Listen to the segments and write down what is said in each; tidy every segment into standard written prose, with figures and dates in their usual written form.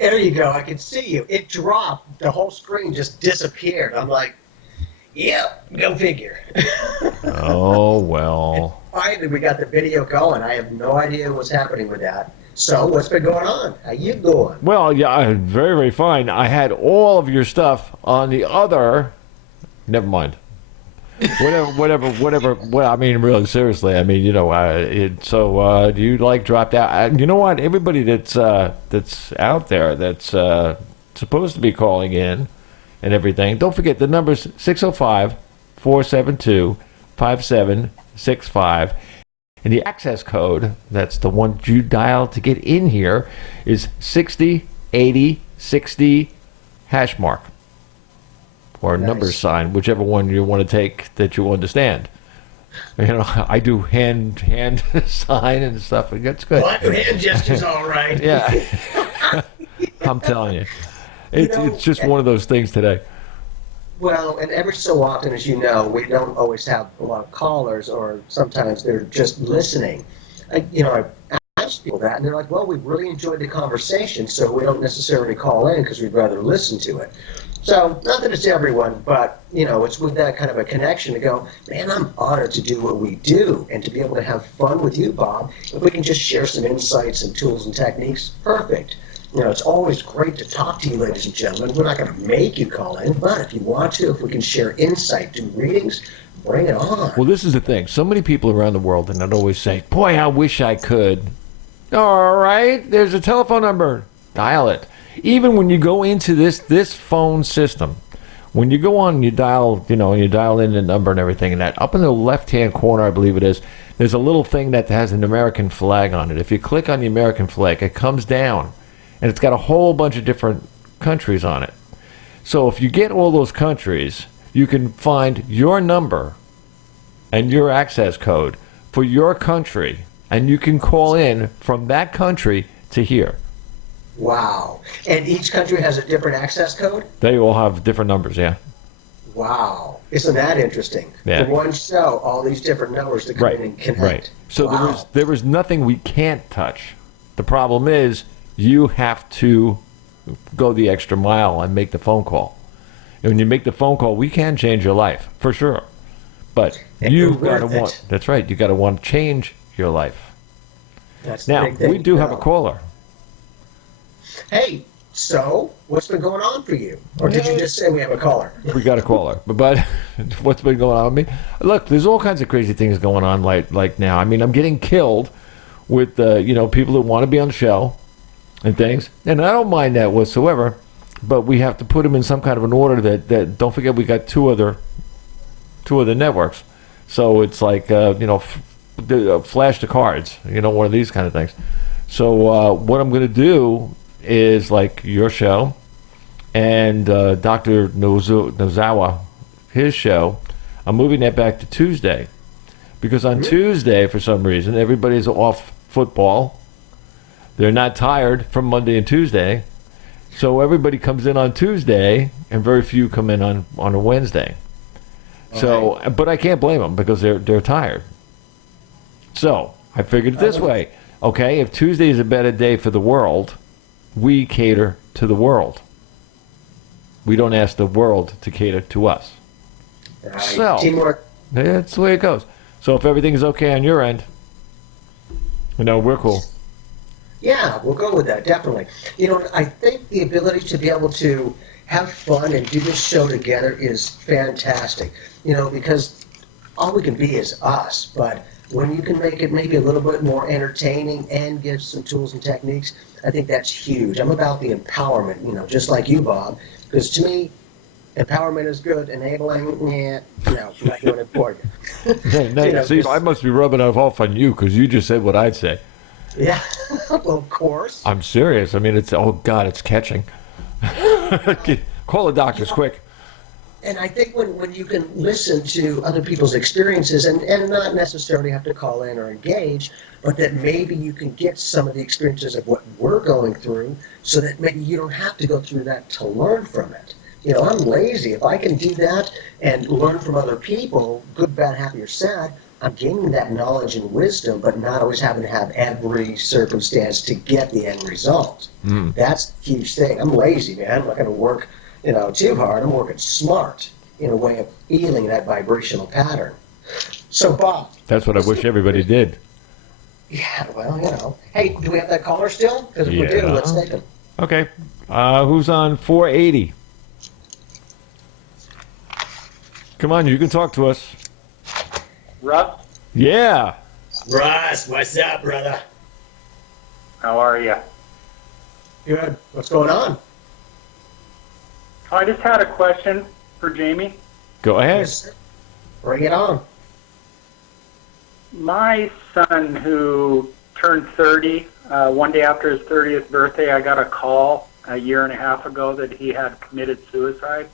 There you go. I can see you. It dropped. The whole screen just disappeared. I'm like, yep, go figure. Oh, well. Finally, we got the video going. I have no idea what's happening with that. So, what's been going on? How you doing? Well, yeah, very, very fine. I had all of your stuff on the other. Never mind. Whatever. Well, I mean, really, seriously. I mean, you like dropped out. You know what? Everybody that's out there that's supposed to be calling in and everything. Don't forget the number's 605-472-5765. And the access code, that's the one you dial to get in here, is 608060 hash mark. Or Nice. number sign, whichever one you want to take that you understand. You know, I do hand sign and stuff, and that's good. Well, hand gesture's all right. Yeah. I'm telling you. It's just one of those things today. Well, and every so often, as you know, we don't always have a lot of callers, or sometimes they're just listening. I asked people that, and they're like, well, we really enjoyed the conversation, so we don't necessarily call in because we'd rather listen to it. So, not that it's everyone, but, it's with that kind of a connection to go, man, I'm honored to do what we do and to be able to have fun with you, Bob. If we can just share some insights and tools and techniques, perfect. It's always great to talk to you, ladies and gentlemen. We're not going to make you call in, but if you want to, if we can share insight, do readings, bring it on. Well, this is the thing. So many people around the world, and I'd always say, boy, I wish I could. All right, there's a telephone number. Dial it. Even when you go into this phone system, when you go on and you dial in the number and everything, and that up in the left-hand corner, I believe it is, there's a little thing that has an American flag on it. If you click on the American flag, it comes down, and it's got a whole bunch of different countries on it. So if you get all those countries, you can find your number and your access code for your country, and you can call in from that country to here. Wow. And each country has a different access code? They all have different numbers, yeah. Wow. Isn't that interesting? Yeah. For one show, all these different numbers to come in and connect. Right. So wow. there was nothing we can't touch. The problem is you have to go the extra mile and make the phone call. And when you make the phone call, we can change your life, for sure. But you gotta want, that's right, you gotta want to change your life. That's the Now, big thing we do to have a know. caller. Hey, so what's been going on for you? Or did you just say we have a caller? We got a caller. But what's been going on with me? Look, there's all kinds of crazy things going on like now. I mean, I'm getting killed with people that want to be on the show and things. And I don't mind that whatsoever. But we have to put them in some kind of an order that don't forget we got two other networks. So it's like, flash the cards, one of these kind of things. So what I'm going to do is like your show and Dr. Nozawa, his show, I'm moving that back to Tuesday. Because on Tuesday, for some reason, everybody's off football. They're not tired from Monday and Tuesday. So everybody comes in on Tuesday, and very few come in on a Wednesday. So, but I can't blame them because they're tired. So I figured it this way. Okay, if Tuesday is a better day for the world, we cater to the world. We don't ask the world to cater to us. Right. So, Teamwork. that's the way it goes. So if everything's okay on your end, we're cool. Yeah, we'll go with that, definitely. I think the ability to be able to have fun and do this show together is fantastic. Because all we can be is us, but when you can make it maybe a little bit more entertaining and give some tools and techniques, I think that's huge. I'm about the empowerment, just like you, Bob, because to me, empowerment is good, enabling, not doing it for you. See, I must be rubbing it off on you because you just said what I'd say. Yeah, well, of course. I'm serious. I mean, it's catching. Call the doctors quick. And I think when you can listen to other people's experiences and not necessarily have to call in or engage, but that maybe you can get some of the experiences of what we're going through so that maybe you don't have to go through that to learn from it. I'm lazy. If I can do that and learn from other people, good, bad, happy, or sad, I'm gaining that knowledge and wisdom, but not always having to have every circumstance to get the end result. That's a huge thing. I'm lazy, man. I'm not going to work, too hard. I'm working smart in a way of feeling that vibrational pattern. So, Bob. That's what I wish everybody did. Yeah, well. Hey, do we have that caller still? Because if we do, Yeah. let's take him. Okay. Who's on 480? Come on, you can talk to us. Russ, Yeah. Russ, what's up, brother? how are you? Good. What's going on? I just had a question for Jamie. Go ahead. Yes, sir. Bring it on. My son, who turned 30, one day after his 30th birthday, I got a call a year and a half ago that he had committed suicide.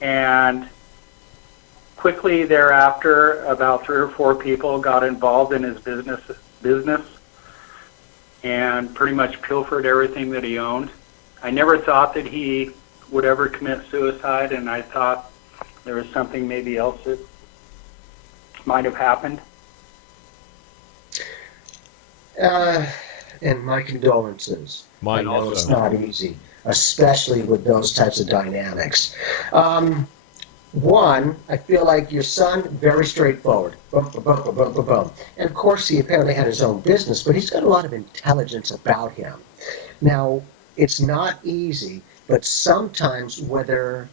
And quickly thereafter, about 3 or 4 people got involved in his business and pretty much pilfered everything that he owned. I never thought that he would ever commit suicide, and I thought there was something maybe else that might have happened. And my condolences. Mine I know also. it's not easy, especially with those types of dynamics. One, I feel like your son, very straightforward. Boom, boom, boom, boom, boom, boom, boom. And of course, he apparently had his own business, but he's got a lot of intelligence about him. Now, it's not easy, but sometimes, whether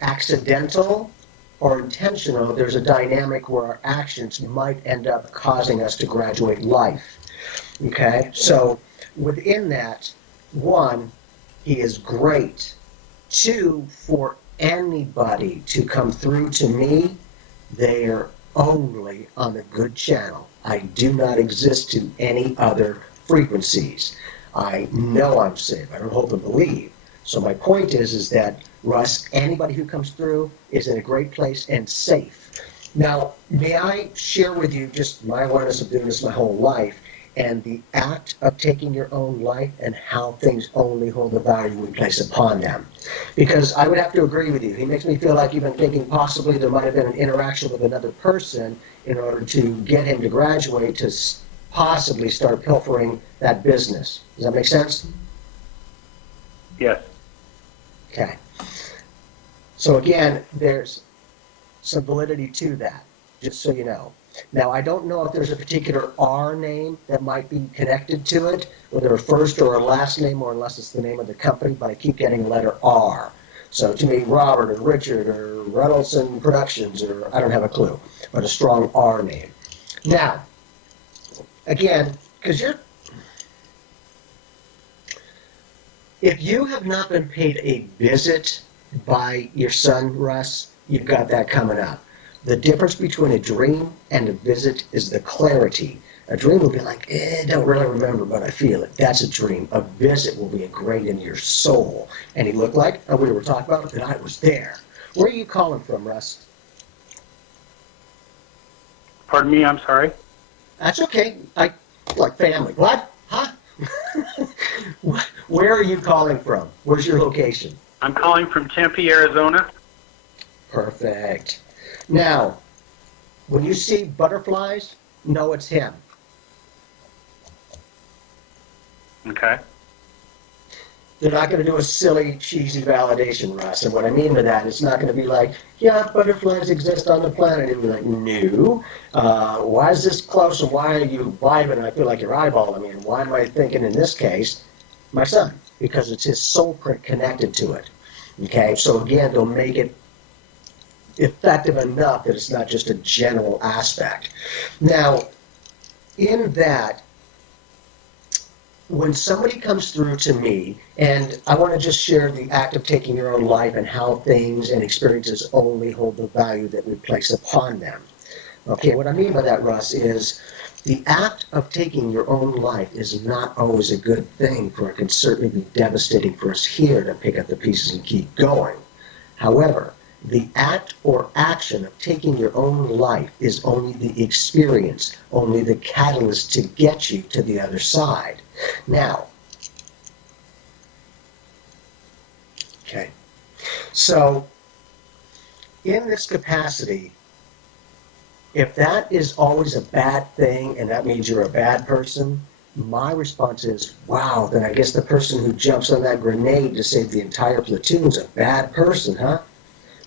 accidental or intentional, there's a dynamic where our actions might end up causing us to graduate life. Okay? So, within that, one, he is great. Two, for anybody to come through to me, they are only on a good channel. I do not exist to any other frequencies. I know I'm safe. I don't hope and believe. So my point is that, Russ, anybody who comes through is in a great place and safe. Now, may I share with you just my awareness of doing this my whole life and the act of taking your own life and how things only hold the value we place upon them? Because I would have to agree with you. He makes me feel like you've been thinking possibly there might have been an interaction with another person in order to get him to graduate to possibly start pilfering that business. Does that make sense? Yes. Okay. So again, there's some validity to that, just so you know. Now, I don't know if there's a particular R name that might be connected to it, whether a first or a last name, or unless it's the name of the company, but I keep getting the letter R. So to me, Robert or Richard or Reynolds Productions, or I don't have a clue, but a strong R name. Now, again, because if you have not been paid a visit by your son, Russ, you've got that coming up. The difference between a dream and a visit is the clarity. A dream will be like, don't really remember, but I feel it. That's a dream. A visit will be ingrained in your soul. And he looked like, we were talking about it, that I was there. Where are you calling from, Russ? Pardon me, I'm sorry. That's okay. Like family. What? Huh? Where are you calling from? Where's your location? I'm calling from Tempe, Arizona. Perfect. Now, when you see butterflies, know it's him. Okay. They're not going to do a silly, cheesy validation, Russ. And what I mean by that, it's not going to be like, yeah, butterflies exist on the planet. It'll be like, no. Why is this close, and why are you vibing and I feel like you're eyeballing me? And why am I thinking, in this case, my son? Because it's his soul print connected to it. Okay? So again, they'll make it effective enough that it's not just a general aspect. Now, in that, when somebody comes through to me, and I want to just share the act of taking your own life and how things and experiences only hold the value that we place upon them. Okay, what I mean by that, Russ, is the act of taking your own life is not always a good thing, for it can certainly be devastating for us here to pick up the pieces and keep going. However, the act or action of taking your own life is only the experience, only the catalyst to get you to the other side. Now, okay, so in this capacity, If that is always a bad thing and that means you're a bad person, my response is, wow, then I guess the person who jumps on that grenade to save the entire platoon is a bad person, huh?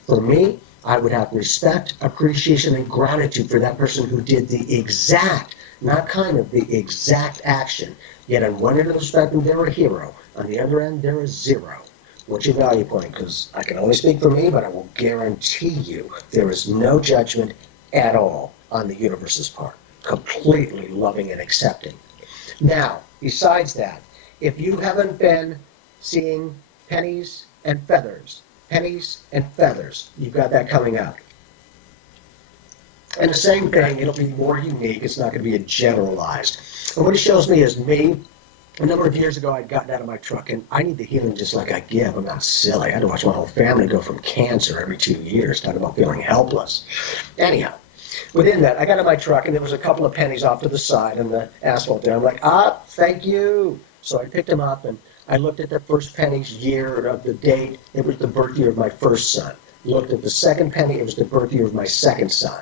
For me, I would have respect, appreciation, and gratitude for that person who did the exact, not kind of, the exact action. Yet on one end of the spectrum, they're a hero. On the other end, they're a zero. What's your value point? Because I can only speak for me, but I will guarantee you there is no judgment at all on the universe's part. Completely loving and accepting. Now, besides that, if you haven't been seeing pennies and feathers, you've got that coming up. And the same thing, it'll be more unique. It's not going to be a generalized. And what it shows me is me, a number of years ago, I'd gotten out of my truck, and I need the healing just like I give. I'm not silly. I had to watch my whole family go from cancer every 2 years. Talk about feeling helpless. Anyhow, within that, I got in my truck, and there was a couple of pennies off to the side on the asphalt there. I'm like, thank you. So I picked them up, and I looked at the first penny's year of the date. It was the birth year of my first son. Looked at the second penny. It was the birth year of my second son.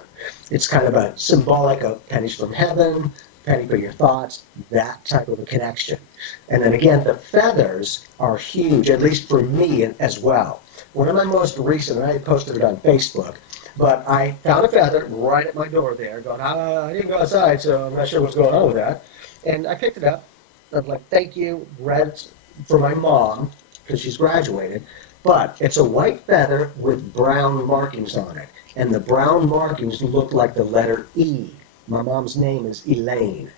It's kind of a symbolic of pennies from heaven, penny for your thoughts, that type of a connection. And then again, the feathers are huge, at least for me as well. One of my most recent, and I posted it on Facebook, but I found a feather right at my door there, going, I didn't go outside, so I'm not sure what's going on with that. And I picked it up. I'm like, thank you, read for my mom, because she's graduated. But it's a white feather with brown markings on it. And the brown markings look like the letter E. My mom's name is Elaine.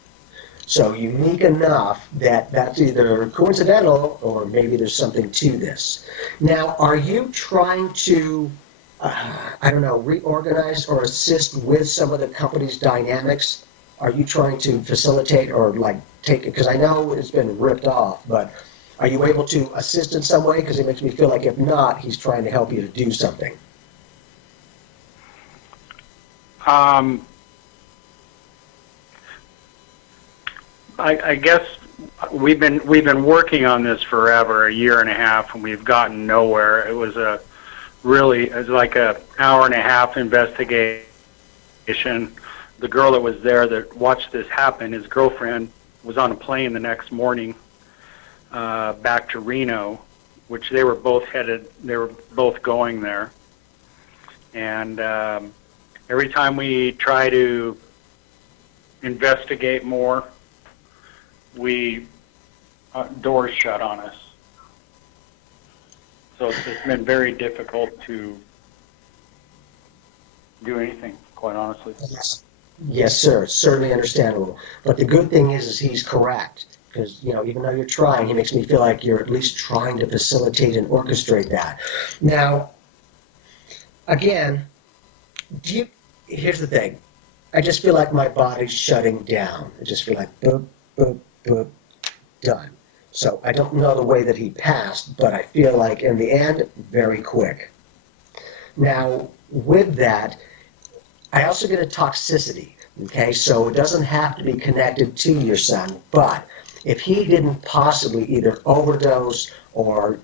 So unique enough that that's either coincidental or maybe there's something to this. Now, are you trying to, reorganize or assist with some of the company's dynamics? Are you trying to facilitate or take it? Because I know it's been ripped off, but are you able to assist in some way? Because it makes me feel like if not, he's trying to help you to do something. I guess we've been working on this forever, a year and a half, and we've gotten nowhere. It was like a hour and a half investigation. The girl that was there that watched this happen, his girlfriend was on a plane the next morning back to Reno, which they were both headed. They were both going there, and every time we try to investigate more, doors shut on us. So it's been very difficult to do anything, quite honestly. Yes, sir. It's certainly understandable. But the good thing is he's correct. Because, even though you're trying, he makes me feel like you're at least trying to facilitate and orchestrate that. Now, again, here's the thing. I just feel like my body's shutting down. I just feel like boop, boop, boop, done. So I don't know the way that he passed, but I feel like in the end, very quick. Now, with that, I also get a toxicity, okay? So it doesn't have to be connected to your son, but if he didn't possibly either overdose or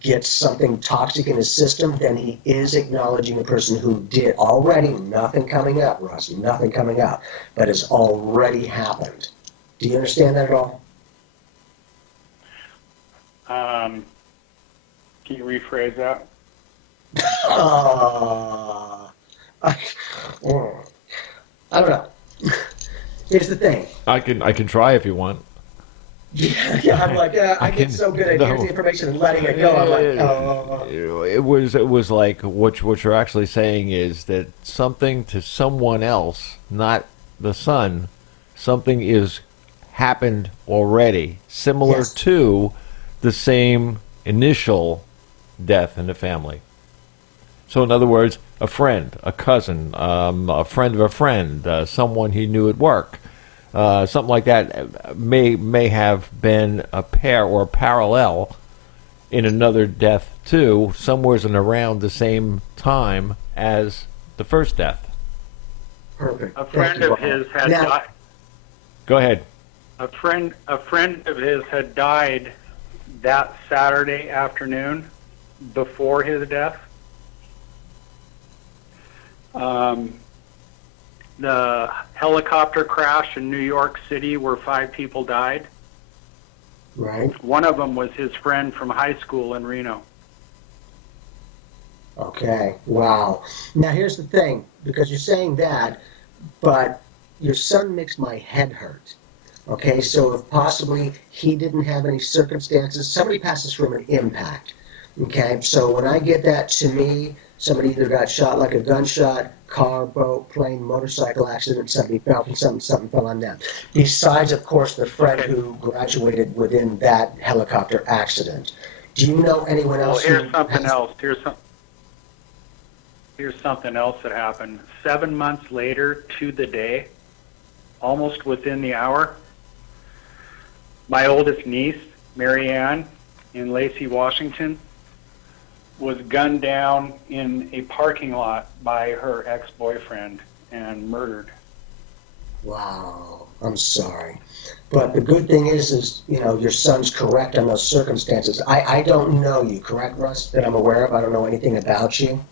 get something toxic in his system, then he is acknowledging a person who did already, nothing coming up, Russ, nothing coming up, but has already happened. Do you understand that at all? Can you rephrase that? I don't know. Here's the thing. I can try if you want. Yeah, I'm like, I get so good at here's the information and letting it go. I'm like, oh. It was like what you're actually saying is that something to someone else, not the son, something is happened already, similar Yes. to the same initial death in the family. So in other words, a friend, a cousin, a friend of a friend, someone he knew at work, something like that may have been a pair or a parallel in another death too, somewhere and around the same time as the first death. Perfect. A friend of his had Now- died. Go ahead. A friend of his had died that Saturday afternoon before his death. the helicopter crash in New York City where 5 people died. Right. One of them was his friend from high school in Reno. Okay. Wow. Now here's the thing, because you're saying that, but your son makes my head hurt. Okay, so if possibly he didn't have any circumstances, somebody passes from an impact. Okay, so when I get that to me, somebody either got shot like a gunshot, car, boat, plane, motorcycle accident, something fell from something fell on them. Besides, of course, the friend who graduated within that helicopter accident. Do you know anyone Well, else? here's something else. Here's something else that happened. 7 months later to the day, almost within the hour, my oldest niece, Mary Ann, in Lacey, Washington, was gunned down in a parking lot by her ex-boyfriend and murdered. Wow, I'm sorry. But the good thing is, your son's correct on those circumstances. I don't know you, correct, Russ, that I'm aware of? I don't know anything about you.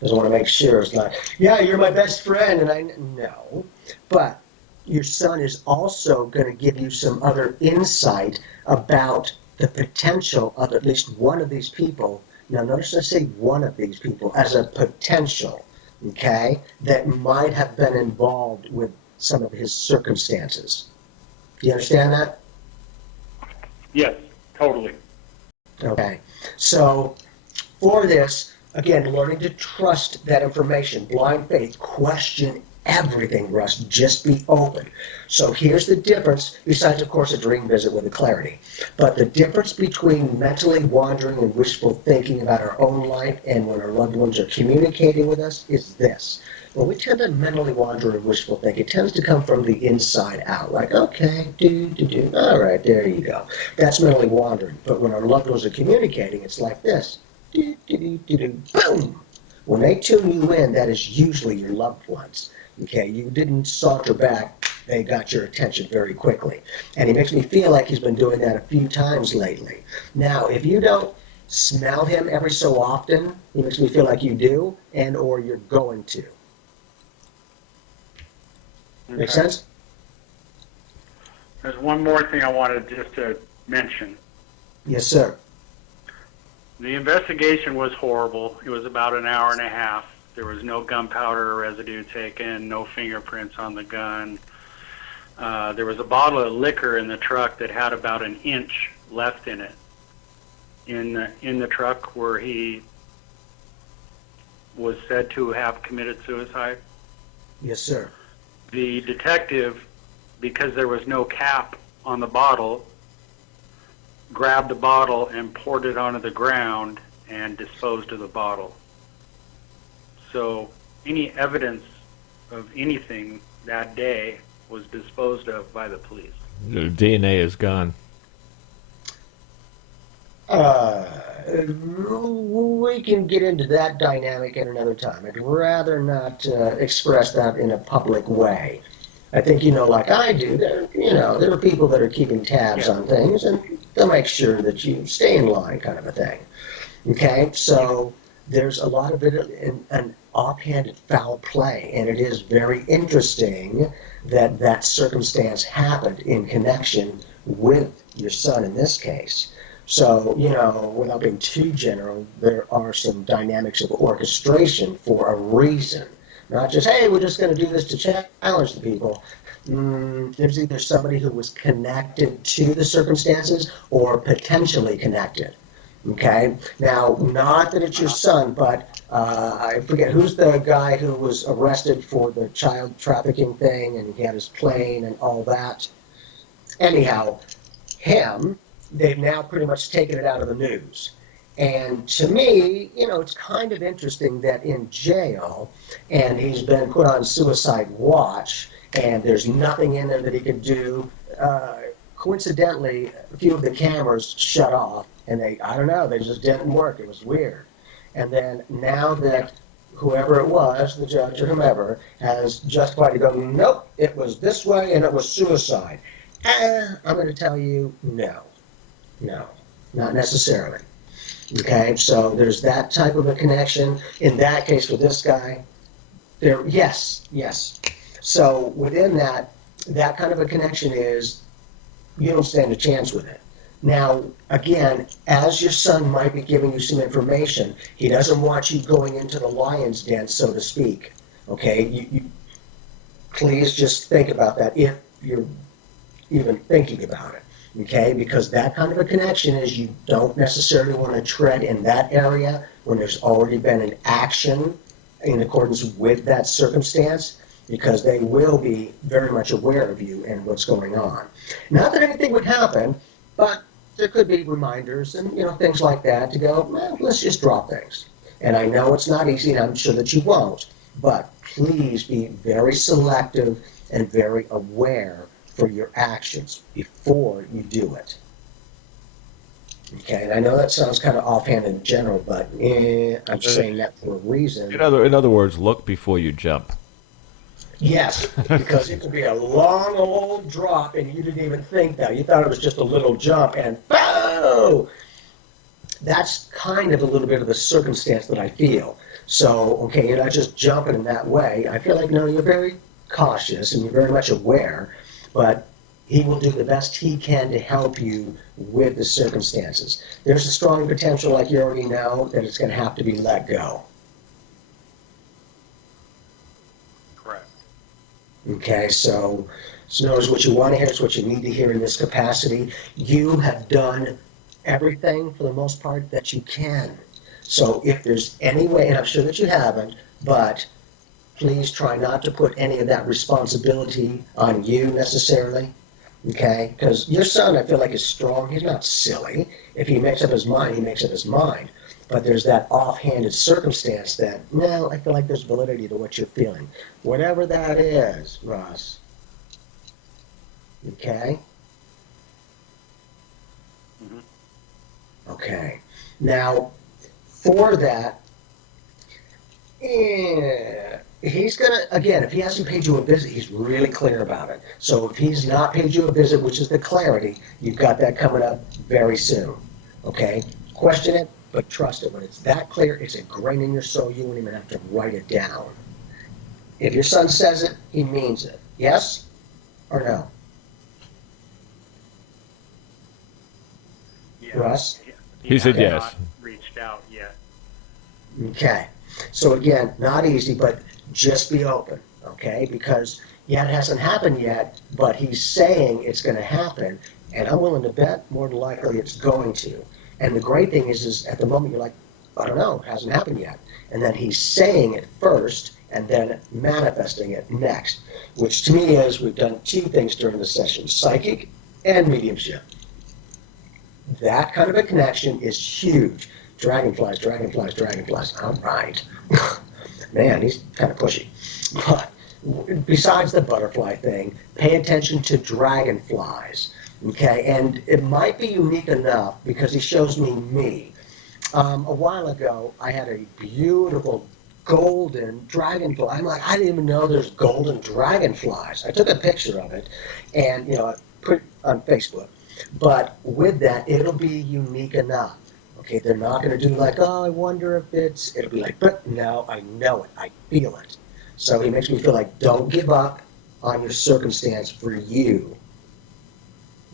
Just want to make sure it's not, yeah, you're my best friend, and no. But your son is also going to give you some other insight about the potential of at least one of these people. Now, notice I say one of these people as a potential, okay, that might have been involved with some of his circumstances. Do you understand that? Yes, totally. Okay. So, for this, again, learning to trust that information, blind faith, question everything, Russ, just be open. So here's the difference, besides, of course, a dream visit with a clarity. But the difference between mentally wandering and wishful thinking about our own life and when our loved ones are communicating with us is this. When we tend to mentally wander and wishful think, it tends to come from the inside out. Like, okay, all right, there you go. That's mentally wandering. But when our loved ones are communicating, it's like this. Boom! When they tune you in, that is usually your loved ones. Okay, you didn't saunter back, they got your attention very quickly. And he makes me feel like he's been doing that a few times lately. Now, if you don't smell him every so often, he makes me feel like you do, and or you're going to. Okay. Make sense? There's one more thing I wanted just to mention. Yes, sir. The investigation was horrible. It was about an hour and a half. There was no gunpowder residue taken, no fingerprints on the gun. There was a bottle of liquor in the truck that had about an inch left in it. In the truck where he was said to have committed suicide. Yes, sir. The detective, because there was no cap on the bottle, grabbed the bottle and poured it onto the ground and disposed of the bottle. So any evidence of anything that day was disposed of by the police. The DNA is gone. We can get into that dynamic at another time. I'd rather not express that in a public way. I think, like I do, there are people that are keeping tabs on things, and they'll make sure that you stay in line, kind of a thing. Okay, so there's a lot of it in an offhanded foul play, and it is very interesting that that circumstance happened in connection with your son in this case. So, without being too general, there are some dynamics of orchestration for a reason. Not just, hey, we're just going to do this to challenge the people. There's either somebody who was connected to the circumstances or potentially connected. Okay? Now, not that it's your son, but I forget who's the guy who was arrested for the child trafficking thing and he had his plane and all that. Anyhow, him, they've now pretty much taken it out of the news. And to me, it's kind of interesting that in jail, and he's been put on suicide watch, and there's nothing in there that he could do. Coincidentally, a few of the cameras shut off, and they just didn't work. It was weird. And then now that whoever it was, the judge or whomever, has justified to go, nope, it was this way and it was suicide. I'm going to tell you, no, not necessarily. Okay, so there's that type of a connection. In that case, with this guy, yes. So within that, that kind of a connection is, you don't stand a chance with it. Now, again, as your son might be giving you some information, he doesn't want you going into the lion's den, so to speak. Okay, please just think about that if you're even thinking about it. Okay, because that kind of a connection is you don't necessarily want to tread in that area when there's already been an action in accordance with that circumstance, because they will be very much aware of you and what's going on. Not that anything would happen, but there could be reminders and things like that to go, well, let's just drop things. And I know it's not easy, and I'm sure that you won't, but please be very selective and very aware for your actions before you do it. Okay, and I know that sounds kind of offhand in general, but I'm saying that for a reason. In other words, look before you jump. Yes, because it could be a long old drop and you didn't even think that. You thought it was just a little jump and boom! That's kind of a little bit of the circumstance that I feel. So, okay, you're not just jumping in that way. I feel like, no, you're very cautious and you're very much aware, but he will do the best he can to help you with the circumstances. There's a strong potential, like you already know, that it's going to have to be let go. Correct. Okay, so knows what you want to hear, it's what you need to hear in this capacity. You have done everything for the most part that you can. So if there's any way, and I'm sure that you haven't, but please try not to put any of that responsibility on you necessarily. Okay, because your son, I feel like, is strong. He's not silly. If he makes up his mind, he makes up his mind. But there's that offhanded circumstance that, no, I feel like there's validity to what you're feeling. Whatever that is, Ross. Okay? Mm-hmm. Okay. Now, for that, he's going to, again, if he hasn't paid you a visit, he's really clear about it. So if he's not paid you a visit, which is the clarity, you've got that coming up very soon. Okay? Question it, but trust it. When it's that clear, it's ingrained in your soul, you won't even have to write it down. If your son says it, he means it. Yes or no? Yeah. Russ? He said has yes. Not reached out yet. Okay. So again, not easy, but just be open, okay? Because, yeah, it hasn't happened yet, but he's saying it's going to happen, and I'm willing to bet more than likely it's going to. And the great thing is at the moment you're like, I don't know, it hasn't happened yet. And then he's saying it first and then manifesting it next, which to me is we've done two things during the session, psychic and mediumship. That kind of a connection is huge. Dragonflies, dragonflies, dragonflies. All right. Man, he's kind of pushy. But besides the butterfly thing, pay attention to dragonflies. Okay, and it might be unique enough because he shows me. A while ago, I had a beautiful golden dragonfly. I'm like, I didn't even know there's golden dragonflies. I took a picture of it and, I put it on Facebook. But with that, it'll be unique enough. Okay, they're not going to do like, oh, I wonder if it'll be like, but no, I know it. I feel it. So he makes me feel like don't give up on your circumstance for you.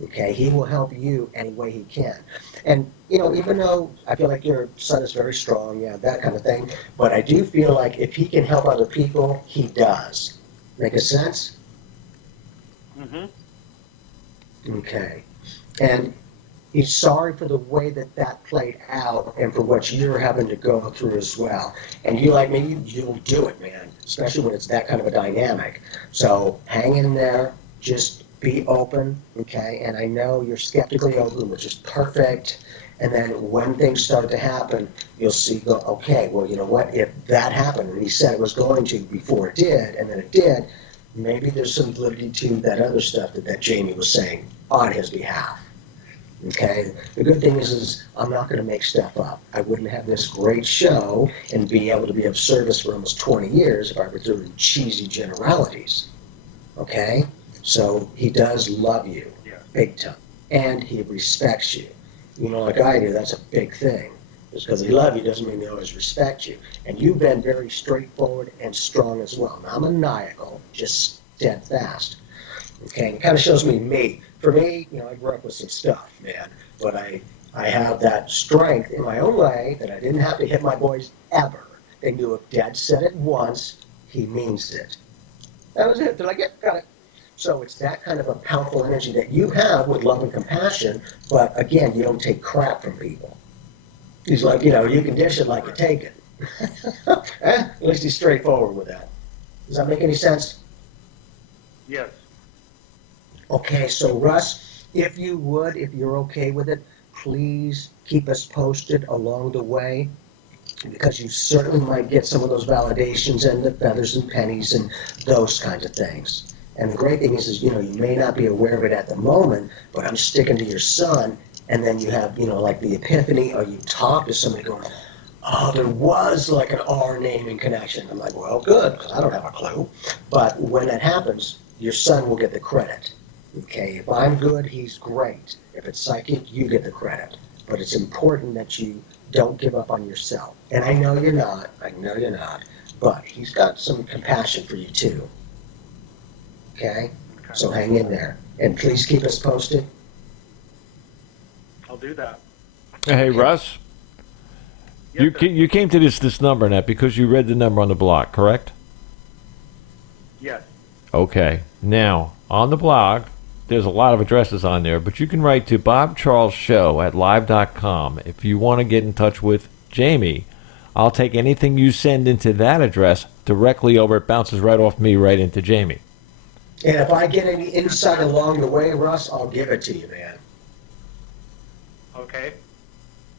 Okay, he will help you any way he can. And, even though I feel like your son is very strong, yeah, that kind of thing, but I do feel like if he can help other people, he does. Make a sense? Mm-hmm. Okay. And he's sorry for the way that played out and for what you're having to go through as well. And you like me, you'll do it, man, especially when it's that kind of a dynamic. So hang in there, just be open, okay? And I know you're skeptically open, which is perfect. And then when things start to happen, you'll see, okay, well, you know what? If that happened, and he said it was going to before it did, and then it did, maybe there's some validity to that other stuff that Jamie was saying on his behalf. Okay, the good thing is I'm not going to make stuff up. I wouldn't have this great show and be able to be of service for almost 20 years if I were doing cheesy generalities. Okay, so he does love you, big time, and he respects you. Like I do, that's a big thing. Just because they love you doesn't mean they always respect you. And you've been very straightforward and strong as well. Not maniacal, just dead fast. Okay, it kind of shows me. For me, I grew up with some stuff, man, but I have that strength in my own way that I didn't have to hit my boys ever. They knew if Dad said it once, he means it. That was it. They're like, yeah, got it. So it's that kind of a powerful energy that you have with love and compassion, but again, you don't take crap from people. He's like, you can dish it like you take it. At least he's straightforward with that. Does that make any sense? Yes. Okay, so Russ, if you're okay with it, please keep us posted along the way, because you certainly might get some of those validations and the feathers and pennies and those kinds of things. And the great thing is you may not be aware of it at the moment, but I'm sticking to your son, and then you have, like the epiphany, or you talk to somebody going, oh, there was like an R naming connection. I'm like, well, good, because I don't have a clue. But when that happens, your son will get the credit. Okay, if I'm good, he's great. If it's psychic, you get the credit. But it's important that you don't give up on yourself. And I know you're not. But he's got some compassion for you too. Okay? So hang in there. And please keep us posted. I'll do that. Hey, Russ, Yes, sir. you came to this number, Nat, because you read the number on the blog, correct? Yes. Okay. Now, on the blog, there's a lot of addresses on there, but you can write to bobcharlesshow@live.com if you want to get in touch with Jamie. I'll take anything you send into that address directly over. It bounces right off me right into Jamie. And if I get any insight along the way, Russ, I'll give it to you, man. Okay.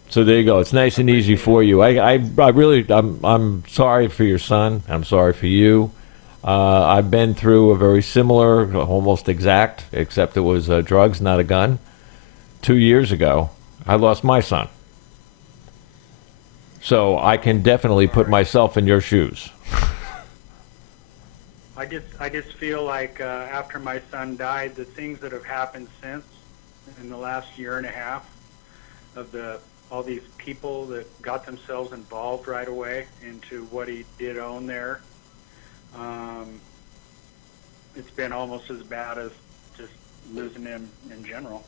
So there you go. It's nice and easy for you. I really, I'm sorry for your son. I'm sorry for you. I've been through a very similar, almost exact, except it was drugs, not a gun. 2 years ago, I lost my son. So I can definitely put myself in your shoes. I just feel like after my son died, the things that have happened since in the last year and a half of all these people that got themselves involved right away into what he did own there. It's been almost as bad as just losing him in general.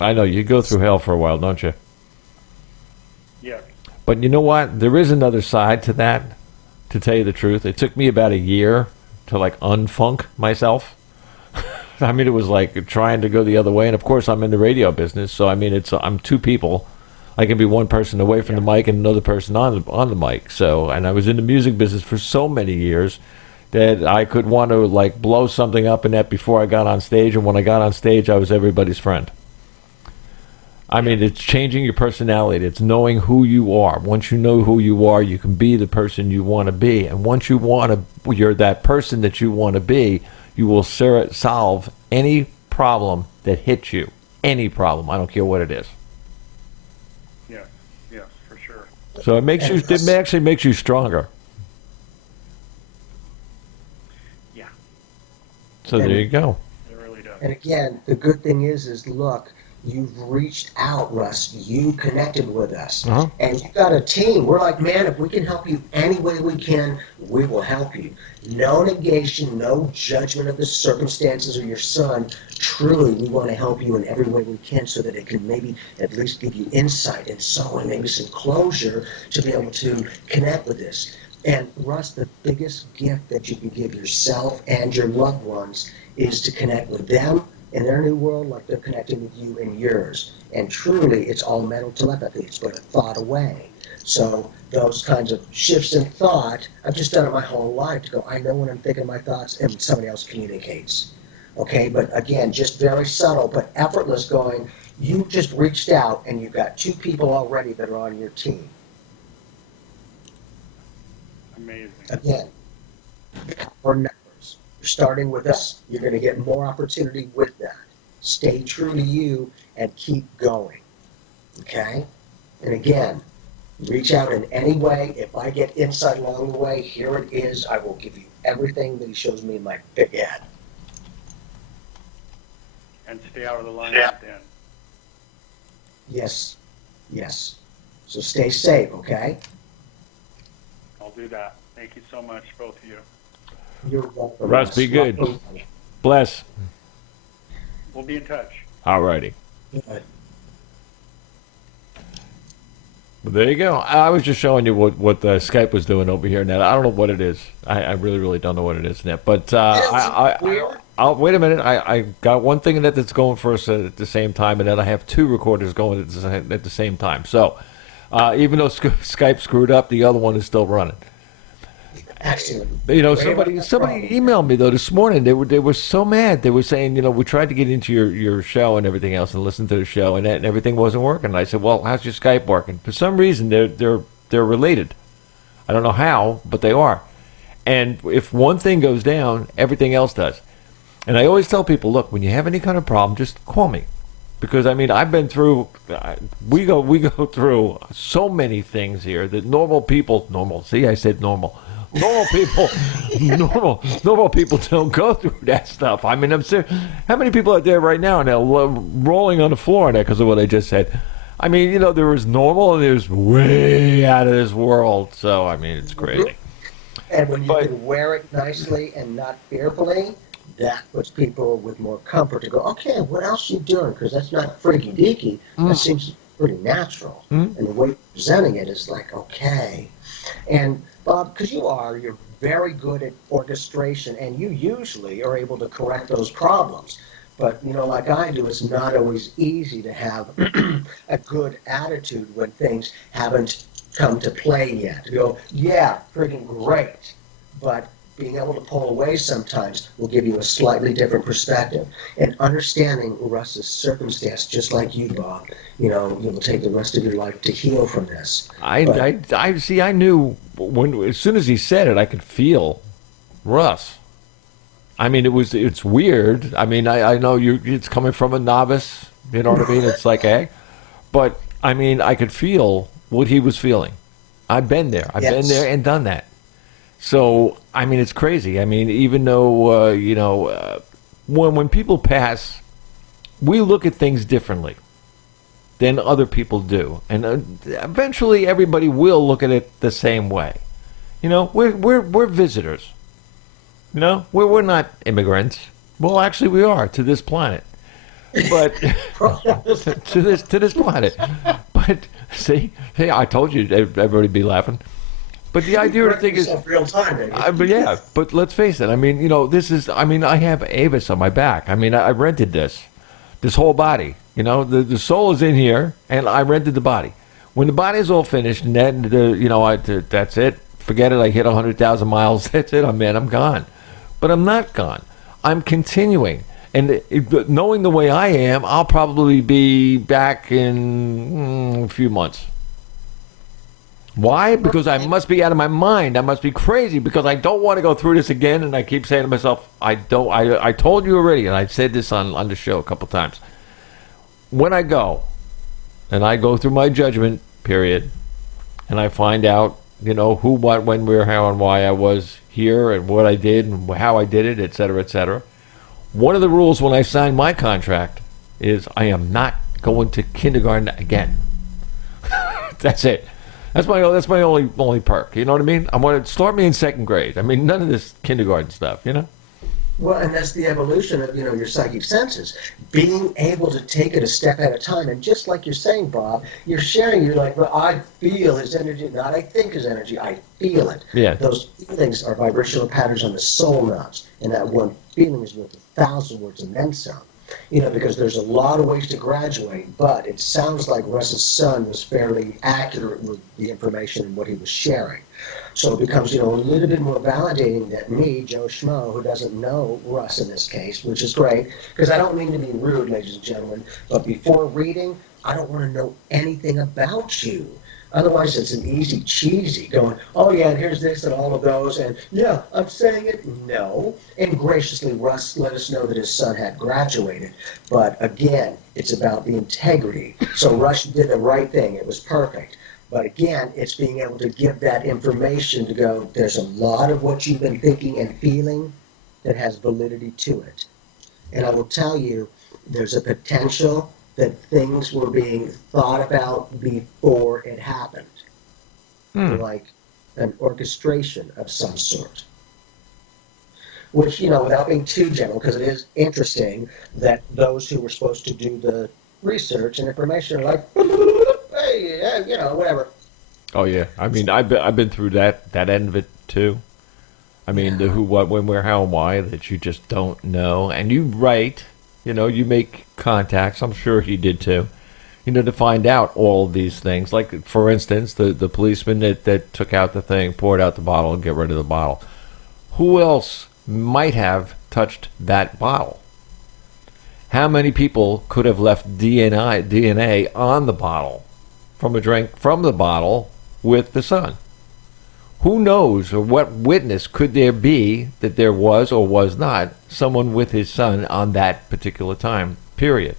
I know, you go through hell for a while, don't you? Yes. But you know what? There is another side to that, to tell you the truth. It took me about a year to like unfunk myself. I mean, it was like trying to go the other way. And of course, I'm in the radio business, so I mean, I'm two people. I can be one person away from the mic and another person on the mic. So, and I was in the music business for so many years that I could want to like blow something up in that before I got on stage. And when I got on stage, I was everybody's friend. I mean, it's changing your personality. It's knowing who you are. Once you know who you are, you can be the person you want to be. And once you're that person that you want to be, you will solve any problem that hits you. Any problem. I don't care what it is. Yes, for sure. So it actually makes you stronger. Yeah, So there you go. it really does. And again, the good thing is look, you've reached out, Russ. You connected with us. Uh-huh. And you got a team. We're like, man, if we can help you any way we can, we will help you. No negation, no judgment of the circumstances of your son. Truly, we want to help you in every way we can so that it can maybe at least give you insight and so and maybe some closure to be able to connect with this. And Russ, the biggest gift that you can give yourself and your loved ones is to connect with them in their new world like they're connecting with you in yours. And truly, it's all mental telepathy. It's but a thought away. So those kinds of shifts in thought, I've just done it my whole life to go, I know when I'm thinking my thoughts and somebody else communicates. Okay, but again, just very subtle, but effortless going, you just reached out and you've got 2 people already that are on your team. Amazing. Again, power numbers. You're starting with us. You're going to get more opportunity with that. Stay true to you and keep going. Okay? And again, reach out in any way. If I get insight along the way, here it is. I will give you everything that he shows me in my big head. And stay out of the lineup then. Yes. Yes. So stay safe, okay? I'll do that. Thank you so much, both of you. You're welcome. Russ, be good. Bless. We'll be in touch. All righty. Good. But there you go. I was just showing you what Skype was doing over here, Ned. I don't know what it is. I really, really don't know what it is, Ned. But I'll wait a minute. I got one thing that's going for us at the same time, and then I have two recorders going at the same time. So even though Skype screwed up, the other one is still running. Excellent. You know, somebody emailed me though this morning. They were so mad. They were saying, you know, we tried to get into your show and everything else and listen to the show, and everything wasn't working. And I said, well, how's your Skype working? For some reason, they're related. I don't know how, but they are. And if one thing goes down, everything else does. And I always tell people, look, when you have any kind of problem, just call me, because I mean, I've been through. We go through so many things here that normal people. See, I said normal. Normal people don't go through that stuff. I mean, I'm serious. How many people out there right now are now rolling on the floor because of what I just said? I mean, you know, there is normal and there's way out of this world. So, I mean, it's crazy. And when you can wear it nicely and not fearfully, that puts people with more comfort to go, okay, what else are you doing? Because that's not freaky deaky. That seems pretty natural. And the way you're presenting it is like, okay. And Bob, because you're very good at orchestration, and you usually are able to correct those problems. But, you know, like I do, it's not always easy to have a good attitude when things haven't come to play yet. To go, yeah, freaking great. But being able to pull away sometimes will give you a slightly different perspective. And understanding Russ's circumstance, just like you, Bob, you know, it will take the rest of your life to heal from this. I see. I knew as soon as he said it, I could feel Russ. I mean, it's weird. I mean, I know it's coming from a novice. You know what I mean? It's like, but I mean, I could feel what he was feeling. I've been there. I've been there and done that. So, I mean, it's crazy. I mean, even though, you know, when people pass, we look at things differently than other people do. And eventually everybody will look at it the same way. You know, we're visitors. You know, we're not immigrants. Well, actually we are to this planet. But to this planet. But see, hey, I told you everybody'd be laughing. But the idea of the thing is, real time, baby. But yeah, but let's face it. I mean, you know, I have Avis on my back. I mean, I rented this whole body. You know, the soul is in here, and I rented the body. When the body is all finished, and then that's it. Forget it. I hit 100,000 miles. That's it. I'm gone. But I'm not gone. I'm continuing. And knowing the way I am, I'll probably be back in a few months. Why? Because I must be out of my mind. I must be crazy because I don't want to go through this again. And I keep saying to myself, I told you already, and I said this on the show a couple times. When I go, and I go through my judgment period, and I find out, you know, who, what, when, where, how, and why I was here, and what I did, and how I did it, et cetera, et cetera. One of the rules when I signed my contract is I am not going to kindergarten again. That's it. That's my only perk. You know what I mean? I want to start me in second grade. I mean, none of this kindergarten stuff. You know. Well, and that's the evolution of, you know, your psychic senses, being able to take it a step at a time. And just like you're saying, Bob, you're sharing. You're like, well, I feel his energy, not I think his energy. I feel it. Yeah. Those feelings are vibrational patterns on the soul knots, and that one feeling is worth 1,000 words and then some. You know, because there's a lot of ways to graduate, but it sounds like Russ's son was fairly accurate with the information and what he was sharing. So it becomes, you know, a little bit more validating that me, Joe Schmo, who doesn't know Russ in this case, which is great, because I don't mean to be rude, ladies and gentlemen, but before reading, I don't want to know anything about you. Otherwise, it's an easy cheesy going, oh yeah, and here's this and all of those, and yeah, I'm saying it. No. And graciously, Russ let us know that his son had graduated. But again, it's about the integrity. So Russ did the right thing. It was perfect. But again, it's being able to give that information to go, there's a lot of what you've been thinking and feeling that has validity to it. And I will tell you, there's a potential that things were being thought about before it happened. Like an orchestration of some sort. which, without being too general, because it is interesting that those who were supposed to do the research and information are like, hey, whatever. Oh yeah, I mean, I've been through that end of it too. I mean, the who, what, when, where, how, and why that you just don't know. And you write, you make contacts. I'm sure he did too. To find out all these things. Like, for instance, the policeman that took out the thing, poured out the bottle, and get rid of the bottle. Who else might have touched that bottle? How many people could have left DNA on the bottle from a drink from the bottle with the son? Who knows, or what witness could there be that there was or was not someone with his son on that particular time period?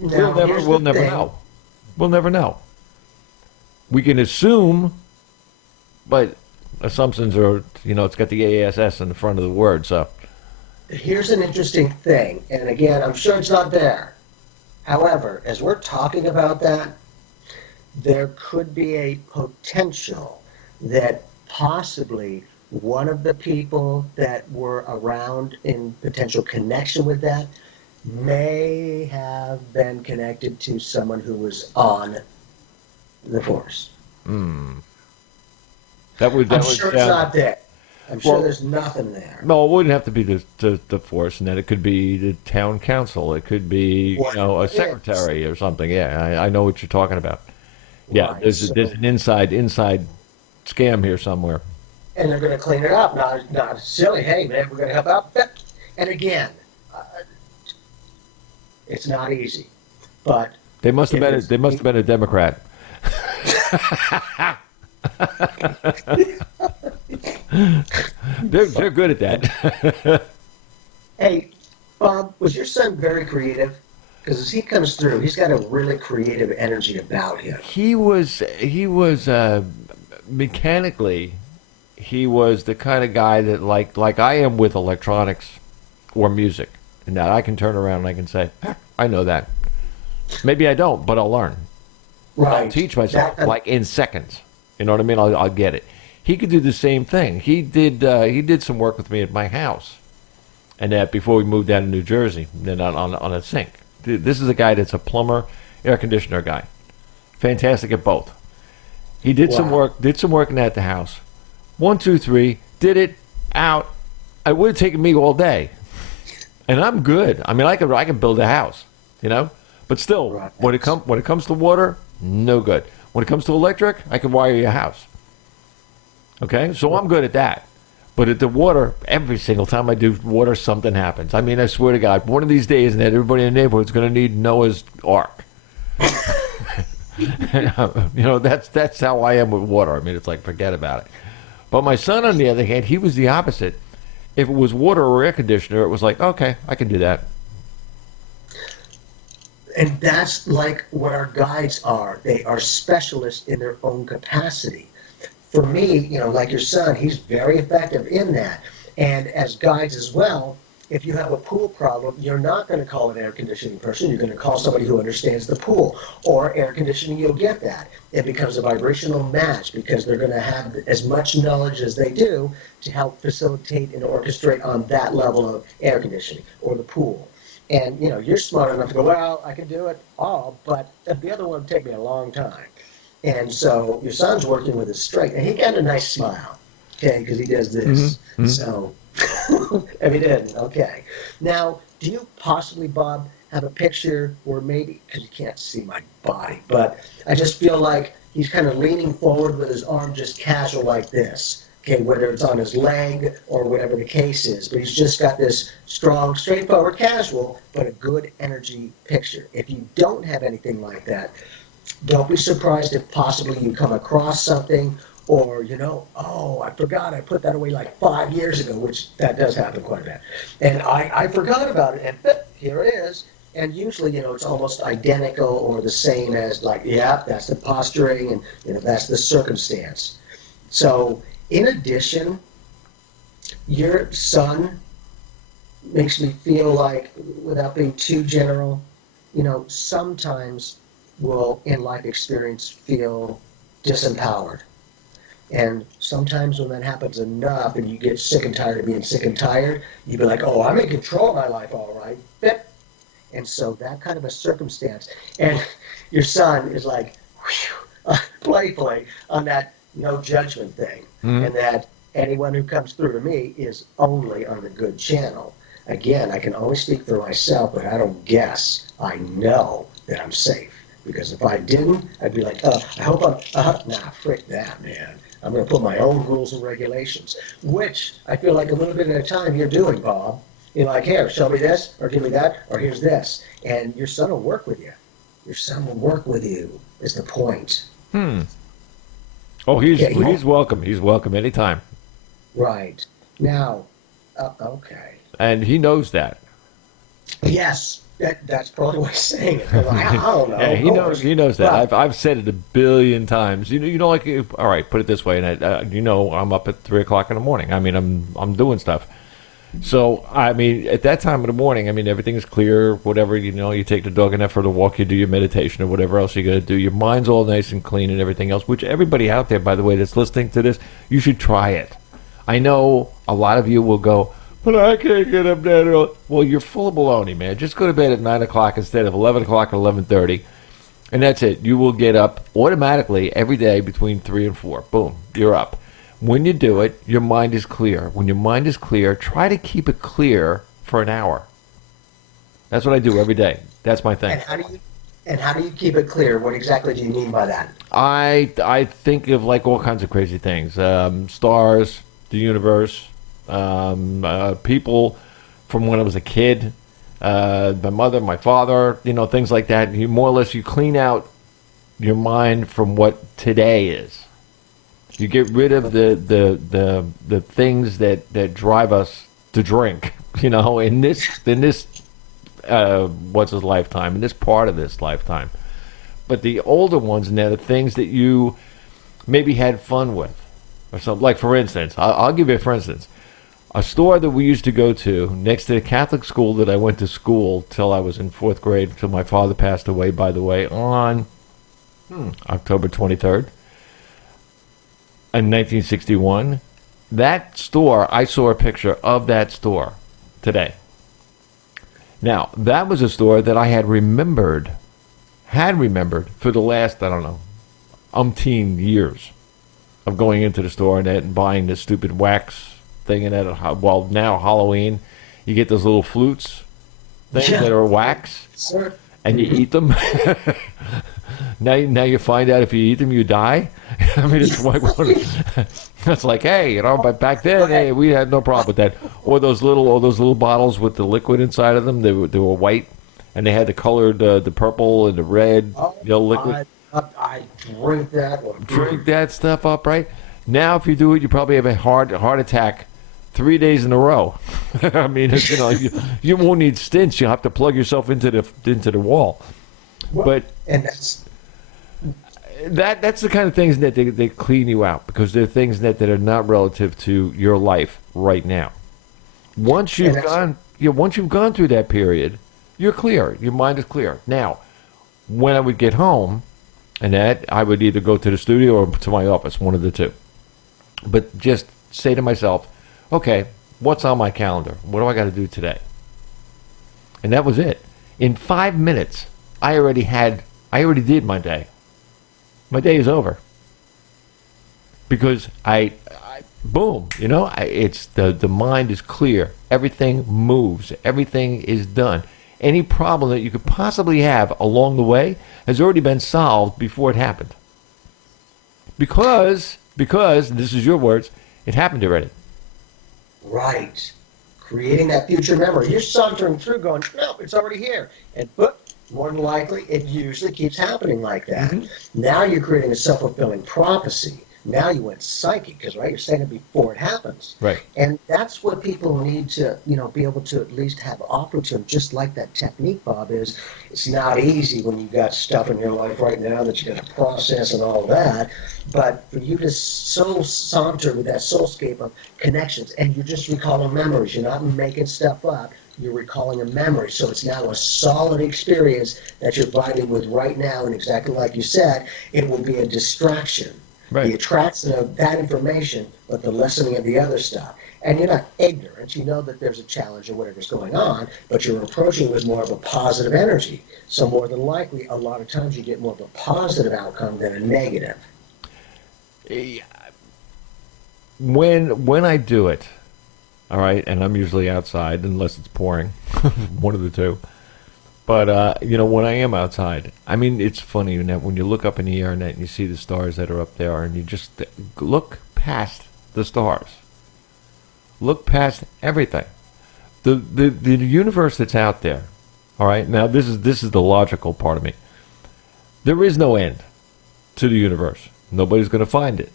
Now, We'll never know. We'll never know. We can assume, but assumptions are, it's got the ASS in the front of the word, so. Here's an interesting thing, and again, I'm sure it's not there. However, as we're talking about that, there could be a potential that possibly one of the people that were around in potential connection with that may have been connected to someone who was on the force. I'm sure it's not there. I'm sure there's nothing there. No, it wouldn't have to be the force, and then it could be the town council. It could be, a secretary or something. Yeah, I know what you're talking about. Yeah, Right, there's an inside scam here somewhere. And they're going to clean it up. Not silly. Hey, man, we're going to help out. And again, it's not easy, but They must have been a Democrat. They're good at that. Hey, Bob, was your son very creative? Because as he comes through, he's got a really creative energy about him. He was mechanically, he was the kind of guy that like I am with electronics or music, and that I can turn around and I can say, I know that. Maybe I don't, but I'll learn. Right. I'll teach myself like in seconds. You know what I mean? I'll get it. He could do the same thing. He did some work with me at my house, and that before we moved down to New Jersey, then on a sink. This is a guy that's a plumber, air conditioner guy, fantastic at both. He did some work at the house. 1, 2, 3, did it out. It would have taken me all day, and I'm good. I mean, I could build a house, but still, Right. when it comes to water, no good. When it comes to electric, I can wire your house. Okay, so I'm good at that. But at the water, every single time I do water, something happens. I mean, I swear to God, one of these days, and everybody in the neighborhood's going to need Noah's Ark. That's how I am with water. I mean, it's like, forget about it. But my son, on the other hand, he was the opposite. If it was water or air conditioner, it was like, okay, I can do that. And that's like what our guides are. They are specialists in their own capacity. For me, like your son, he's very effective in that. And as guides as well, if you have a pool problem, you're not going to call an air conditioning person. You're going to call somebody who understands the pool. Or air conditioning, you'll get that. It becomes a vibrational match because they're going to have as much knowledge as they do to help facilitate and orchestrate on that level of air conditioning or the pool. And, you're smart enough to go, well, I can do it all, but the other one would take me a long time. And so your son's working with his strength, and he got a nice smile, okay, because he does this. Mm-hmm. So, if he didn't, okay. Now, do you possibly, Bob, have a picture where maybe, because you can't see my body, but I just feel like he's kind of leaning forward with his arm just casual like this, okay, whether it's on his leg or whatever the case is, but he's just got this strong, straightforward, casual, but a good energy picture. If you don't have anything like that, don't be surprised if possibly you come across something or, oh, I forgot I put that away like 5 years ago, which that does happen quite a bit. And I forgot about it, and here it is. And usually, it's almost identical or the same as like, yeah, that's the posturing and, that's the circumstance. So in addition, your son makes me feel like, without being too general, sometimes will in life experience feel disempowered. And sometimes when that happens enough and you get sick and tired of being sick and tired, you be like, oh, I'm in control of my life, all right. Bip. And so that kind of a circumstance. And your son is like, playfully on that no judgment thing. And that anyone who comes through to me is only on the good channel. Again, I can only speak for myself, but I don't guess. I know that I'm safe. Because if I didn't, I'd be like, I hope nah, frick that, man. I'm going to put my own rules and regulations, which I feel like a little bit at a time you're doing, Bob. You're like, here, show me this, or give me that, or here's this. And your son will work with you. Your son will work with you, is the point. Oh, he's welcome. He's welcome anytime. Right. Now, okay. And he knows that. Yes, that's probably what he's saying it. I don't know. Yeah, he knows that. I've said it a billion times. Like, all right, put it this way, and I'm up at 3:00 in the morning. I mean, I'm doing stuff. So, I mean, at that time of the morning, I mean, everything is clear, whatever, you take the dog enough for the walk, you do your meditation or whatever else you got to do. Your mind's all nice and clean and everything else, which everybody out there, by the way, that's listening to this, you should try it. I know a lot of you will go, but I can't get up that early. Well, you're full of baloney, man. Just go to bed at 9 o'clock instead of 11 o'clock or 11:30, and that's it. You will get up automatically every day between 3 and 4. Boom, you're up. When you do it, your mind is clear. When your mind is clear, try to keep it clear for an hour. That's what I do every day. That's my thing. And how do you keep it clear? What exactly do you mean by that? I think of like all kinds of crazy things. Stars, the universe, people from when I was a kid, my mother, my father, things like that. You more or less you clean out your mind from what today is. You get rid of the things that drive us to drink, in this what's his lifetime, in this part of this lifetime. But the older ones now, the things that you maybe had fun with, or something. Like for instance, I'll give you for instance, a store that we used to go to next to the Catholic school that I went to school till I was in 4th grade, till my father passed away, by the way, on October 23rd. In 1961, that store, I saw a picture of that store today. Now, that was a store that I had remembered for the last, I don't know, umpteen years of going into the store and buying this stupid wax thing. And well, now Halloween, you get those little flutes things that are wax, and you eat them. Now you find out if you eat them, you die. I mean, it's like it's like, hey, but back then, hey, we had no problem with that. Or those little bottles with the liquid inside of them. They were white, and they had the colored, the purple and the red, liquid. I drink that one. Drink that stuff up, right? Now, if you do it, you probably have a heart attack 3 days in a row. I mean, you won't need stents. You'll have to plug yourself into the wall. Well, but and that's the kind of things that they clean you out, because they're things that are not relative to your life right now. Once you've gone through that period, you're clear. Your mind is clear. Now, when I would get home, and that I would either go to the studio or to my office, one of the two. But just say to myself, okay, what's on my calendar? What do I got to do today? And that was it. In 5 minutes, I already did my day. My day is over. Because boom, it's the mind is clear. Everything moves. Everything is done. Any problem that you could possibly have along the way has already been solved before it happened. Because this is your words, it happened already. Right. Creating that future memory. You're sauntering through going, no, it's already here. And more than likely, it usually keeps happening like that. Mm-hmm. Now you're creating a self-fulfilling prophecy. Now you went psychic, because you're saying it before it happens. Right. And that's what people need to, be able to at least have offered to them, just like that technique, Bob, is. It's not easy when you've got stuff in your life right now that you got to process and all that. But for you to saunter with that soulscape of connections, and you're just recalling memories, you're not making stuff up. You're recalling a memory, so it's now a solid experience that you're vibing with right now, and exactly like you said, it will be a distraction. Right. The attraction of that information, but the lessening of the other stuff. And you're not ignorant. You know that there's a challenge or whatever's going on, but you're approaching it with more of a positive energy. So more than likely, a lot of times you get more of a positive outcome than a negative. Eh, When I do it, all right, and I'm usually outside unless it's pouring, one of the two. But when I am outside, I mean, it's funny when you look up in the air and you see the stars that are up there, and you just look past the stars, look past everything. The universe that's out there. All right, now this is the logical part of me. There is no end to the universe. Nobody's going to find it.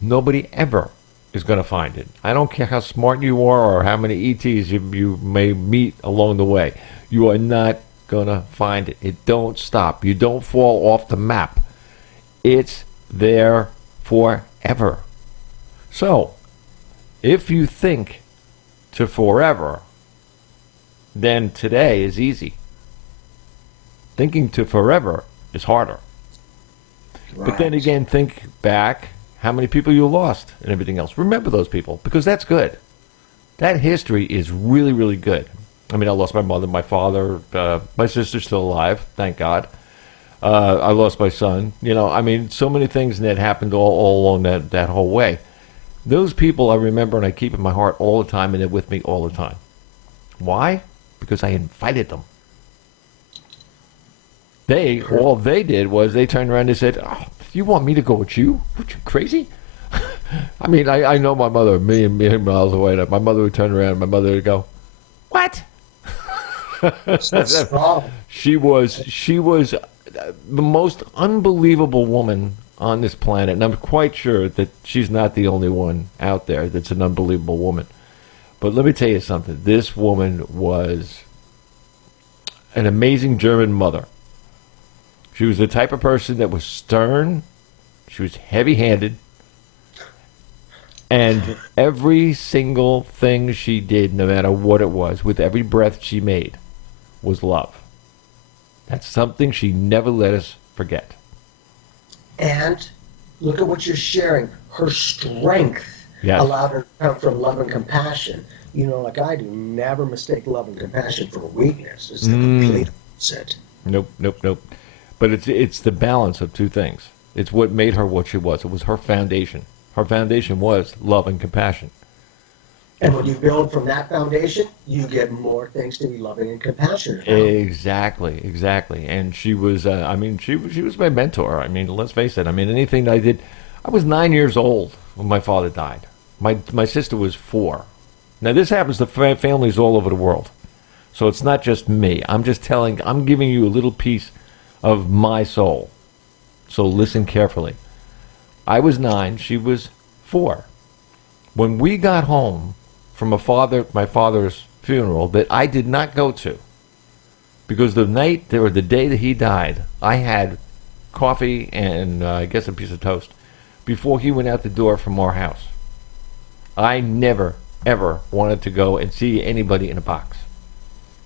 Nobody ever is going to find it. I don't care how smart you are or how many ETs you may meet along the way. You are not going to find it. It don't stop. You don't fall off the map. It's there forever. So, if you think to forever, then today is easy. Thinking to forever is harder. But then again, think back how many people you lost and everything else. Remember those people, because that's good. That history is really, really good. I mean, I lost my mother, my father, my sister's still alive, thank God. I lost my son. I mean, so many things that happened all along that whole way. Those people I remember and I keep in my heart all the time, and they're with me all the time. Why? Because I invited them. All they did was they turned around and said, "Oh, you want me to go with you? What, you crazy?" I mean, I know my mother, a million miles away. My mother would turn around and my mother would go, "What?" She was the most unbelievable woman on this planet, and I'm quite sure that she's not the only one out there that's an unbelievable woman. But let me tell you something. This woman was an amazing German mother. She was the type of person that was stern. She was heavy-handed. And every single thing she did, no matter what it was, with every breath she made, was love. That's something she never let us forget. And look at what you're sharing. Her strength allowed her to come from love and compassion. Like I do, never mistake love and compassion for weakness. It's the complete opposite. Nope. But it's the balance of two things. It's what made her what she was. It was her foundation. Her foundation was love and compassion. And when you build from that foundation, you get more things to be loving and compassionate about. Exactly. And she was, she was my mentor. I mean, let's face it. I mean, anything that I did, I was 9 years old when my father died. My sister was 4. Now, this happens to families all over the world. So it's not just me. I'm giving you a little piece of my soul. So listen carefully. I was 9, she was 4. When we got home from my father's funeral that I did not go to, because the day that he died, I had coffee and I guess a piece of toast before he went out the door from our house. I never, ever wanted to go and see anybody in a box.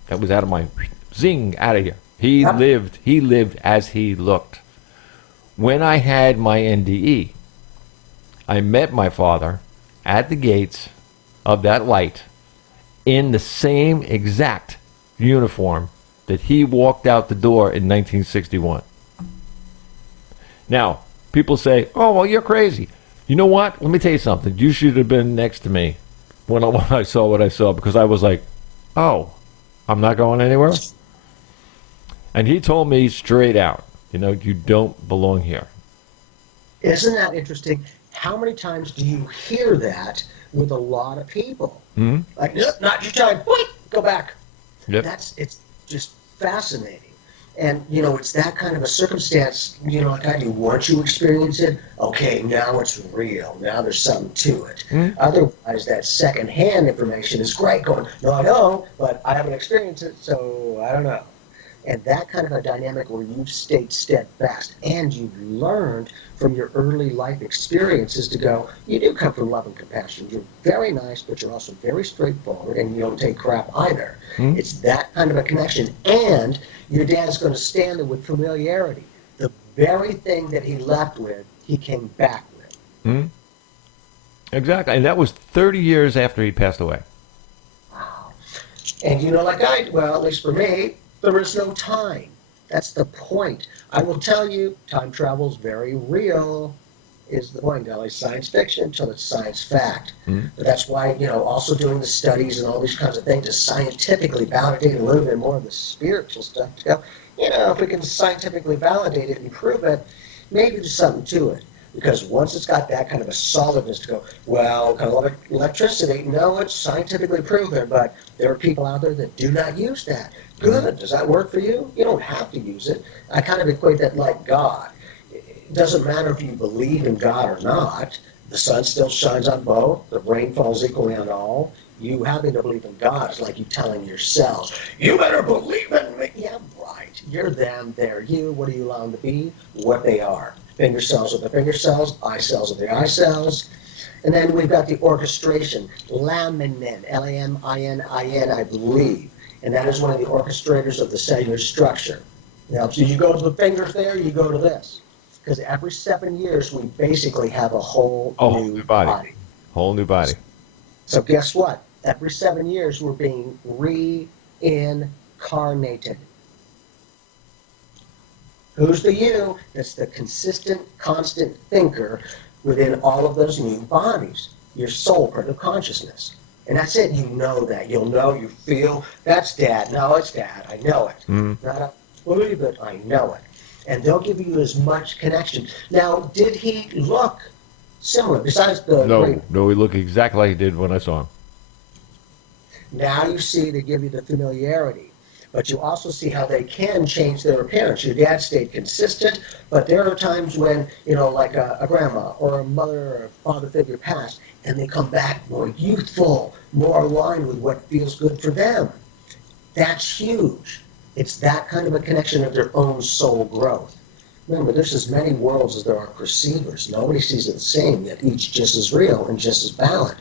That was out of my zing, out of here. He lived as he looked. When I had my NDE, I met my father at the gates of that light in the same exact uniform that he walked out the door in 1961. Now, people say, "Oh, well, you're crazy." You know what? Let me tell you something. You should have been next to me when I saw what I saw, because I was like, "Oh, I'm not going anywhere." And he told me straight out, you don't belong here. Isn't that interesting? How many times do you hear that with a lot of people? Mm-hmm. Like, "Nope, not your time. Wait, go back." Yep. It's just fascinating. And, it's that kind of a circumstance, like I do. Once you experience it, okay, now it's real. Now there's something to it. Mm-hmm. Otherwise, that secondhand information is great going, "No, I know, but I haven't experienced it, so I don't know." And that kind of a dynamic where you've stayed steadfast and you've learned from your early life experiences to go, you do come from love and compassion. You're very nice, but you're also very straightforward, and you don't take crap either. Mm-hmm. It's that kind of a connection. And your dad's going to stand there with familiarity. The very thing that he left with, he came back with. Hmm? Exactly. And that was 30 years after he passed away. And like well, at least for me, there is no time. That's the point. I will tell you, time travel is very real, is the point. Now, it's science fiction until it's science fact. Hmm? But that's why, also doing the studies and all these kinds of things to scientifically validate a little bit more of the spiritual stuff. To go, if we can scientifically validate it and prove it, maybe there's something to it. Because once it's got that kind of a solidness to go, well, kind of like electricity, no, it's scientifically proven, but there are people out there that do not use that. Good. Does that work for you? You don't have to use it. I kind of equate that like God. It doesn't matter if you believe in God or not. The sun still shines on both. The rain falls equally on all. You having to believe in God is like you telling your cells, you better believe in me. Yeah, right. You're them, they're you. What are you allowed to be? What they are. Finger cells are the finger cells, eye cells are the eye cells. And then we've got the orchestration, laminin, L-A-M-I-N-I-N, I believe. And that is one of the orchestrators of the cellular structure. Now, so you go to the fingers there, you go to this. Because every 7 years, we basically have a whole new body. Whole new body. So guess what? Every 7 years, we're being reincarnated. Who's the you? That's the consistent, constant thinker within all of those new bodies. Your soul part of consciousness. And that's it. You know that. You'll know, you feel, that's Dad. No, it's Dad. I know it. Not a believe it, I know it. And they'll give you as much connection. Now, did he look similar? Besides the... No, he looked exactly like he did when I saw him. Now you see they give you the familiarity. But you also see how they can change their appearance. Your dad stayed consistent, but there are times when, like a grandma or a mother or a father figure passed, and they come back more youthful, more aligned with what feels good for them. That's huge. It's that kind of a connection of their own soul growth. Remember, there's as many worlds as there are perceivers. Nobody sees it the same, yet each just as real and just as valid.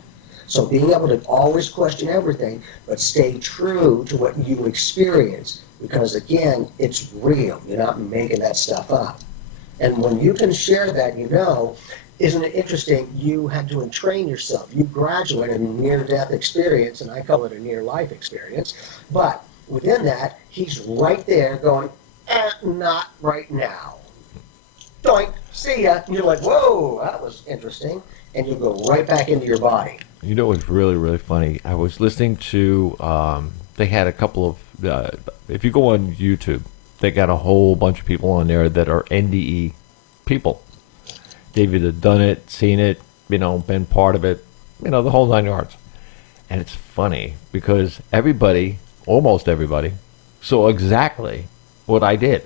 So being able to always question everything, but stay true to what you experience, because again, it's real. You're not making that stuff up. And when you can share that, isn't it interesting, you had to entrain yourself. You graduated in a near-death experience, and I call it a near-life experience, but within that, he's right there going, not right now. Doink, see ya. And you're like, whoa, that was interesting. And you go right back into your body. You know what's really, really funny? I was listening to, they had a couple of, if you go on YouTube, they got a whole bunch of people on there that are NDE people. They've either done it, seen it, been part of it, the whole 9 yards. And it's funny because almost everybody, saw exactly what I did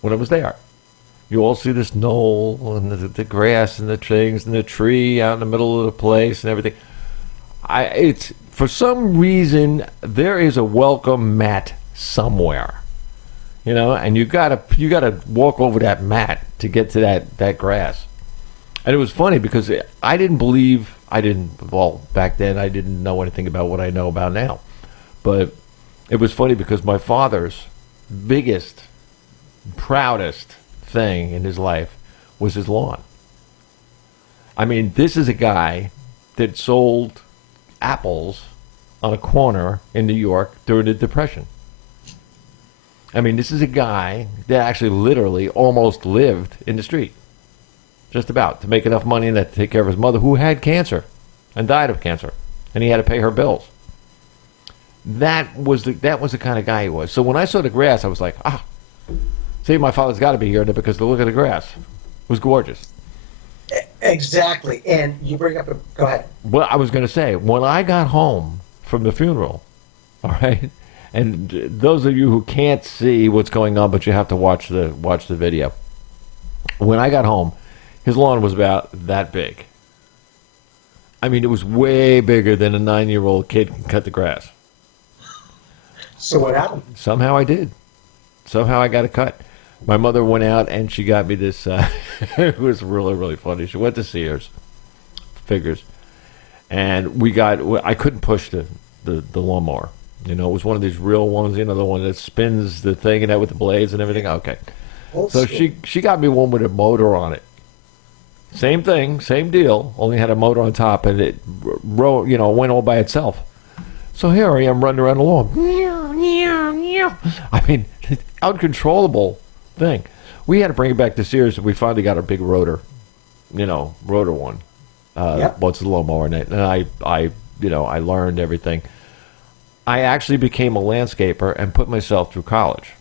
when I was there. You all see this knoll and the grass and the things and the tree out in the middle of the place and everything. It's for some reason there is a welcome mat somewhere, and you gotta walk over that mat to get to that grass. And it was funny because back then I didn't know anything about what I know about now, but it was funny because my father's biggest, proudest thing in his life was his lawn. I mean, this is a guy that sold apples on a corner in New York during the Depression. I mean, this is a guy that actually literally almost lived in the street. Just about, to make enough money to take care of his mother, who had cancer and died of cancer. And he had to pay her bills. That was the kind of guy he was. So when I saw the grass, I was like, see, my father's got to be here because the look of the grass was gorgeous. Exactly. And you bring up go ahead. Well, I was going to say, when I got home from the funeral, all right, and those of you who can't see what's going on, but you have to watch the video. When I got home, his lawn was about that big. I mean, it was way bigger than a 9-year-old kid can cut the grass. So what happened? Somehow I did. Somehow I got a cut. My mother went out and she got me this. It was really, really funny. She went to Sears, figures, and I couldn't push the lawnmower. It was one of these real ones. The one that spins the thing and that with the blades and everything. Okay, so she got me one with a motor on it. Same thing, same deal. Only had a motor on top, and it went all by itself. So here I am running around the lawn. I mean, uncontrollable thing. We had to bring it back to Sears, and we finally got a big rotor, rotor one. Yep. What's the lawnmower? And I learned everything. I actually became a landscaper and put myself through college.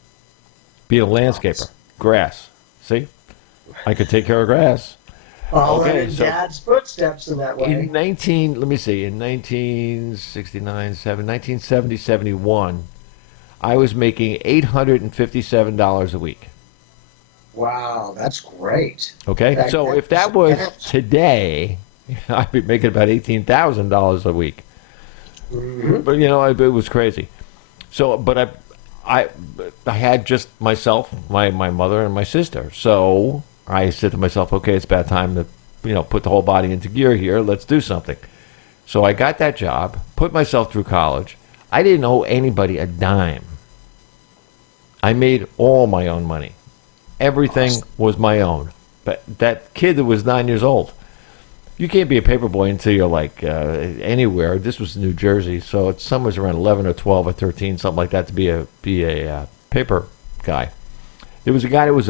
Being a landscaper, grass. See, I could take care of grass. Following Okay, in so- Dad's footsteps in that way. In 1970, 71, I was making $857 a week. Wow, that's great. Okay, That- so that- if that was that- today, I'd be making about $18,000 a week. Mhm. But it was crazy. So, but I had just myself, my mother, and my sister. So I said to myself, okay, it's about time to, put the whole body into gear here. Let's do something. So I got that job, put myself through college. I didn't owe anybody a dime. I made all my own money. Everything was my own. But that kid that was 9 years old, you can't be a paper boy until you're like anywhere. This was New Jersey, so it's somewhere around 11 or 12 or 13, something like that, to be a paper guy. There was a guy that was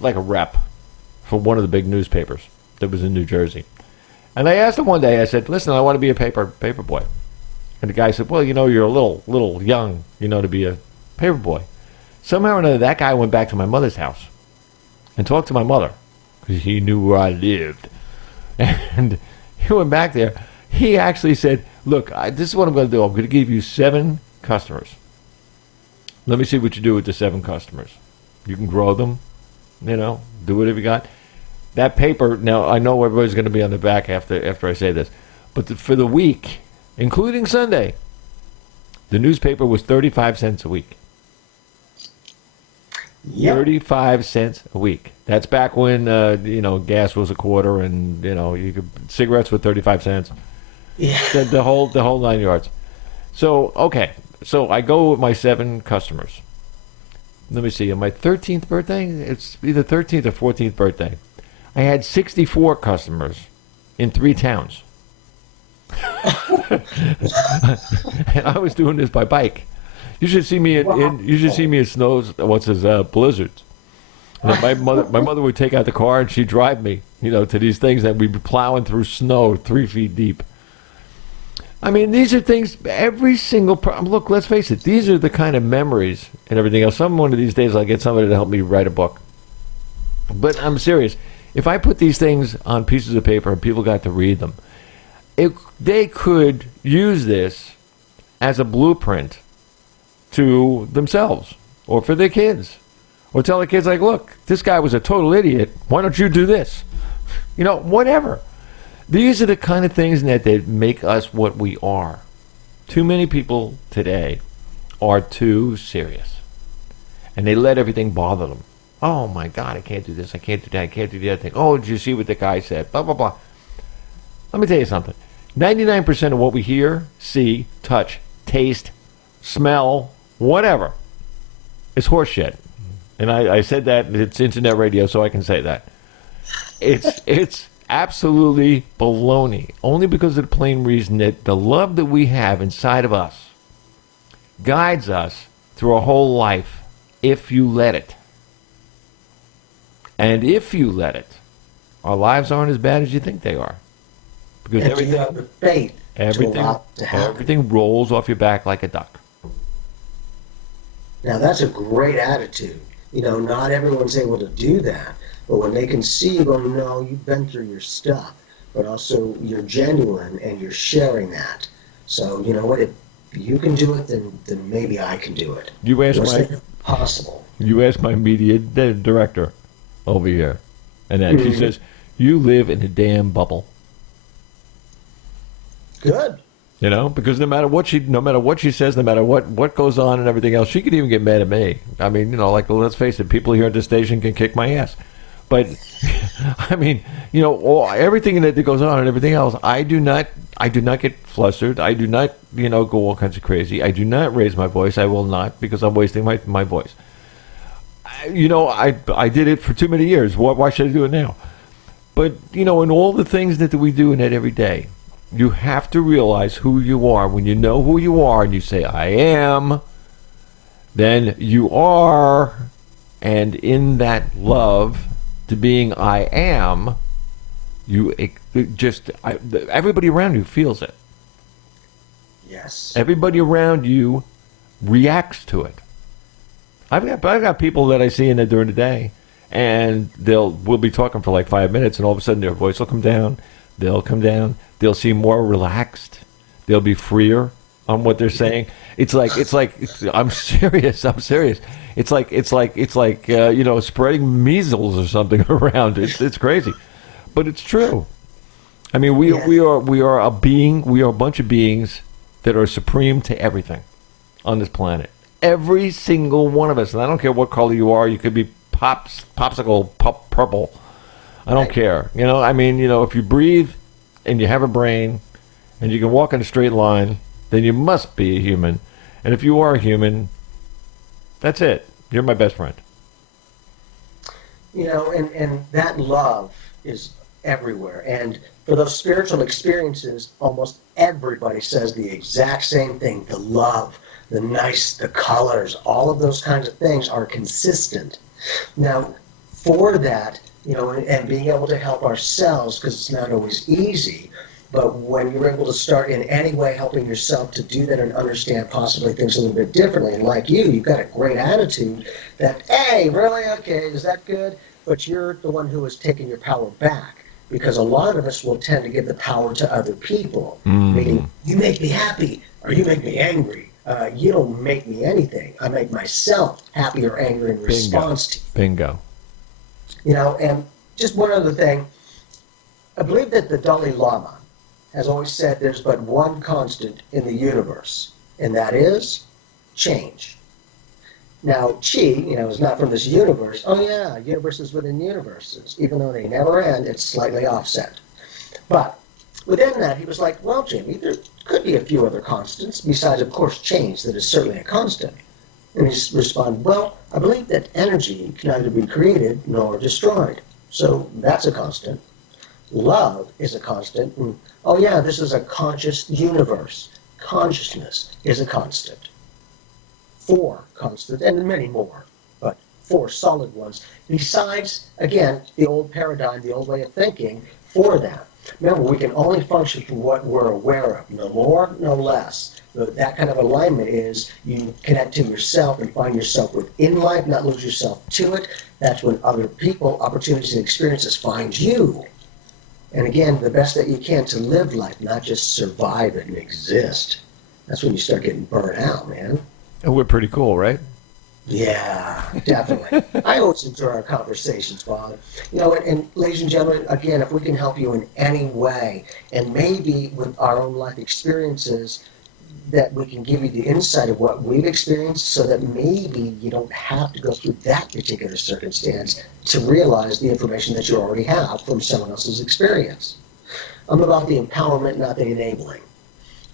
like a rep for one of the big newspapers that was in New Jersey. And I asked him one day, I said, listen, I want to be a paper boy. And the guy said, well, you're a little young, to be a paper boy. Somehow or another, that guy went back to my mother's house and talked to my mother because he knew where I lived. And he went back there. He actually said, look, this is what I'm going to do. I'm going to give you 7 customers. Let me see what you do with the 7 customers. You can grow them, do whatever you got. That paper, now I know everybody's going to be on the back after I say this, but for the week, including Sunday, the newspaper was 35 cents a week. Yep. 35 cents a week. That's back when gas was a quarter, and cigarettes were 35 cents. Yeah. The whole 9 yards. So so I go with my 7 customers. Let me see. On my 13th birthday, it's either 13th or 14th birthday, I had 64 customers in 3 towns. And I was doing this by bike. You should see me at snows. Blizzards. My mother would take out the car and she'd drive me, to these things that we'd be plowing through snow 3 feet deep. I mean, these are things. Every single look. Let's face it. These are the kind of memories and everything else. One of these days, I'll get somebody to help me write a book. But I'm serious. If I put these things on pieces of paper and people got to read them, they could use this as a blueprint to themselves or for their kids, or tell the kids, like, look, this guy was a total idiot. Why don't you do this? Whatever. These are the kind of things that make us what we are. Too many people today are too serious, and they let everything bother them. Oh my God, I can't do this, I can't do that, I can't do the other thing. Oh, did you see what the guy said? Blah, blah, blah. Let me tell you something. 99% of what we hear, see, touch, taste, smell, whatever, is horseshit. And I said that, it's internet radio, so I can say that. It's absolutely baloney. Only because of the plain reason that the love that we have inside of us guides us through our whole life if you let it. And if you let it, our lives aren't as bad as you think they are. Because If you have the faith to allow it to happen. everything rolls off your back like a duck. Now that's a great attitude. Not everyone's able to do that, but when they can see you going, no, you've been through your stuff, but also you're genuine and you're sharing that. So you know what? If you can do it, then maybe I can do it. You asked What's my possible? You ask my media director over here, and then she says, "You live in a damn bubble." Good. Because no matter what she says, no matter what goes on and everything else, she could even get mad at me. I mean, let's face it, people here at the station can kick my ass. But I mean, everything that goes on and everything else, I do not get flustered. I do not, go all kinds of crazy. I do not raise my voice. I will not, because I'm wasting my voice. I did it for too many years. Why should I do it now? But, in all the things that we do in it every day, you have to realize who you are. When you know who you are and you say, I am, then you are. And in that love to being I am, everybody around you feels it. Yes. Everybody around you reacts to it. I've got people that I see in there during the day, and we'll be talking for like 5 minutes, and all of a sudden their voice will come down. They'll come down. They'll seem more relaxed. They'll be freer on what they're saying. It's like I'm serious. It's like spreading measles or something around. It's crazy, but it's true. I mean, we are a being. We are a bunch of beings that are supreme to everything on this planet. Every single one of us, and I don't care what color you are. You could be popsicle purple. I don't care. If you breathe and you have a brain and you can walk in a straight line, then you must be a human. And if you are a human, that's it. You're my best friend. And that love is everywhere. And for those spiritual experiences, almost everybody says the exact same thing. The love, the colors, all of those kinds of things are consistent. Now, for that, and being able to help ourselves, because it's not always easy, but when you're able to start in any way helping yourself to do that and understand possibly things a little bit differently, and like you've got a great attitude that, hey, really? Okay, is that good? But you're the one who is taking your power back, because a lot of us will tend to give the power to other people, meaning you make me happy or you make me angry. You don't make me anything. I make myself happy or angry in response to you. Bingo. And just one other thing. I believe that the Dalai Lama has always said there's but one constant in the universe, and that is change. Now, chi, is not from this universe. Oh yeah, universes within universes. Even though they never end, it's slightly offset. But within that, he was like, well, Jimmy, there could be a few other constants, besides, of course, change that is certainly a constant. And he responded, well, I believe that energy can neither be created nor destroyed. So that's a constant. Love is a constant. And, oh yeah, this is a conscious universe. Consciousness is a constant. 4 constants, and many more, but 4 solid ones. Besides, again, the old paradigm, the old way of thinking for that. Remember, we can only function from what we're aware of, no more, no less. That kind of alignment is you connect to yourself and find yourself within life, not lose yourself to it. That's when other people, opportunities, and experiences find you. And again, the best that you can to live life, not just survive it and exist. That's when you start getting burnt out, man. And we're pretty cool, right? Yeah, definitely. I always enjoy our conversations, Bob. And ladies and gentlemen, again, if we can help you in any way, and maybe with our own life experiences, that we can give you the insight of what we've experienced so that maybe you don't have to go through that particular circumstance to realize the information that you already have from someone else's experience. I'm about the empowerment, not the enabling.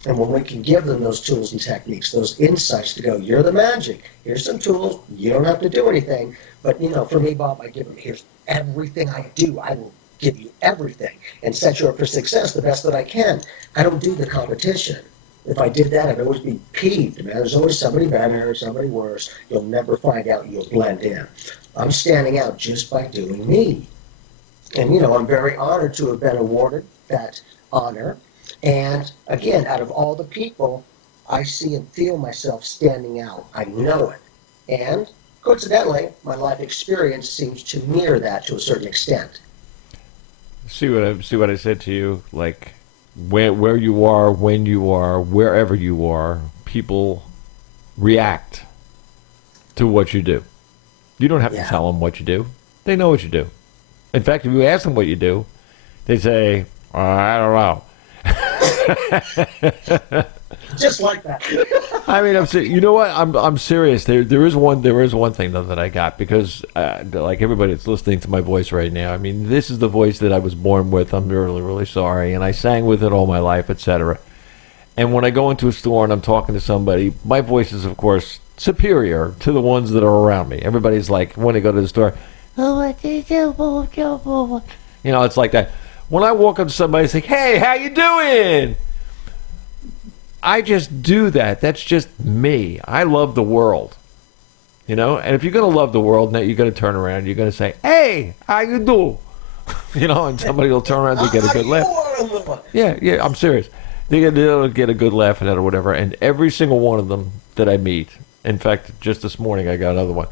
And when we can give them those tools and techniques, those insights to go, you're the magic. Here's some tools. You don't have to do anything. But, for me, Bob, I give them, here's everything I do. I will give you everything and set you up for success the best that I can. I don't do the competition. If I did that, I'd always be peeved, man. There's always somebody better, somebody worse. You'll never find out. You'll blend in. I'm standing out just by doing me. And, I'm very honored to have been awarded that honor. And again, out of all the people, I see and feel myself standing out. I know it. And coincidentally, my life experience seems to mirror that to a certain extent. See what I said to you? Like, where you are, when you are, wherever you are, people react to what you do. You don't have to tell them what you do. They know what you do. In fact, if you ask them what you do, they say, I don't know. Just like that. I mean, you know what? I'm serious. There is one thing though that I got, because like everybody that's listening to my voice right now, I mean, this is the voice that I was born with. I'm really, really sorry, and I sang with it all my life, etc. And when I go into a store and I'm talking to somebody, my voice is, of course, superior to the ones that are around me. Everybody's like, when they go to the store, oh, what do you do? You know, it's like that. When I walk up to somebody and say, "Hey, how you doing?" I just do that. That's just me. I love the world. You know, and if you're going to love the world, now you're going to turn around and you're going to say, "Hey, how you do?" You know, and somebody will turn around and get a good laugh. Yeah, I'm serious. They'll get a good laugh at it or whatever. And every single one of them that I meet, in fact, just this morning I got another one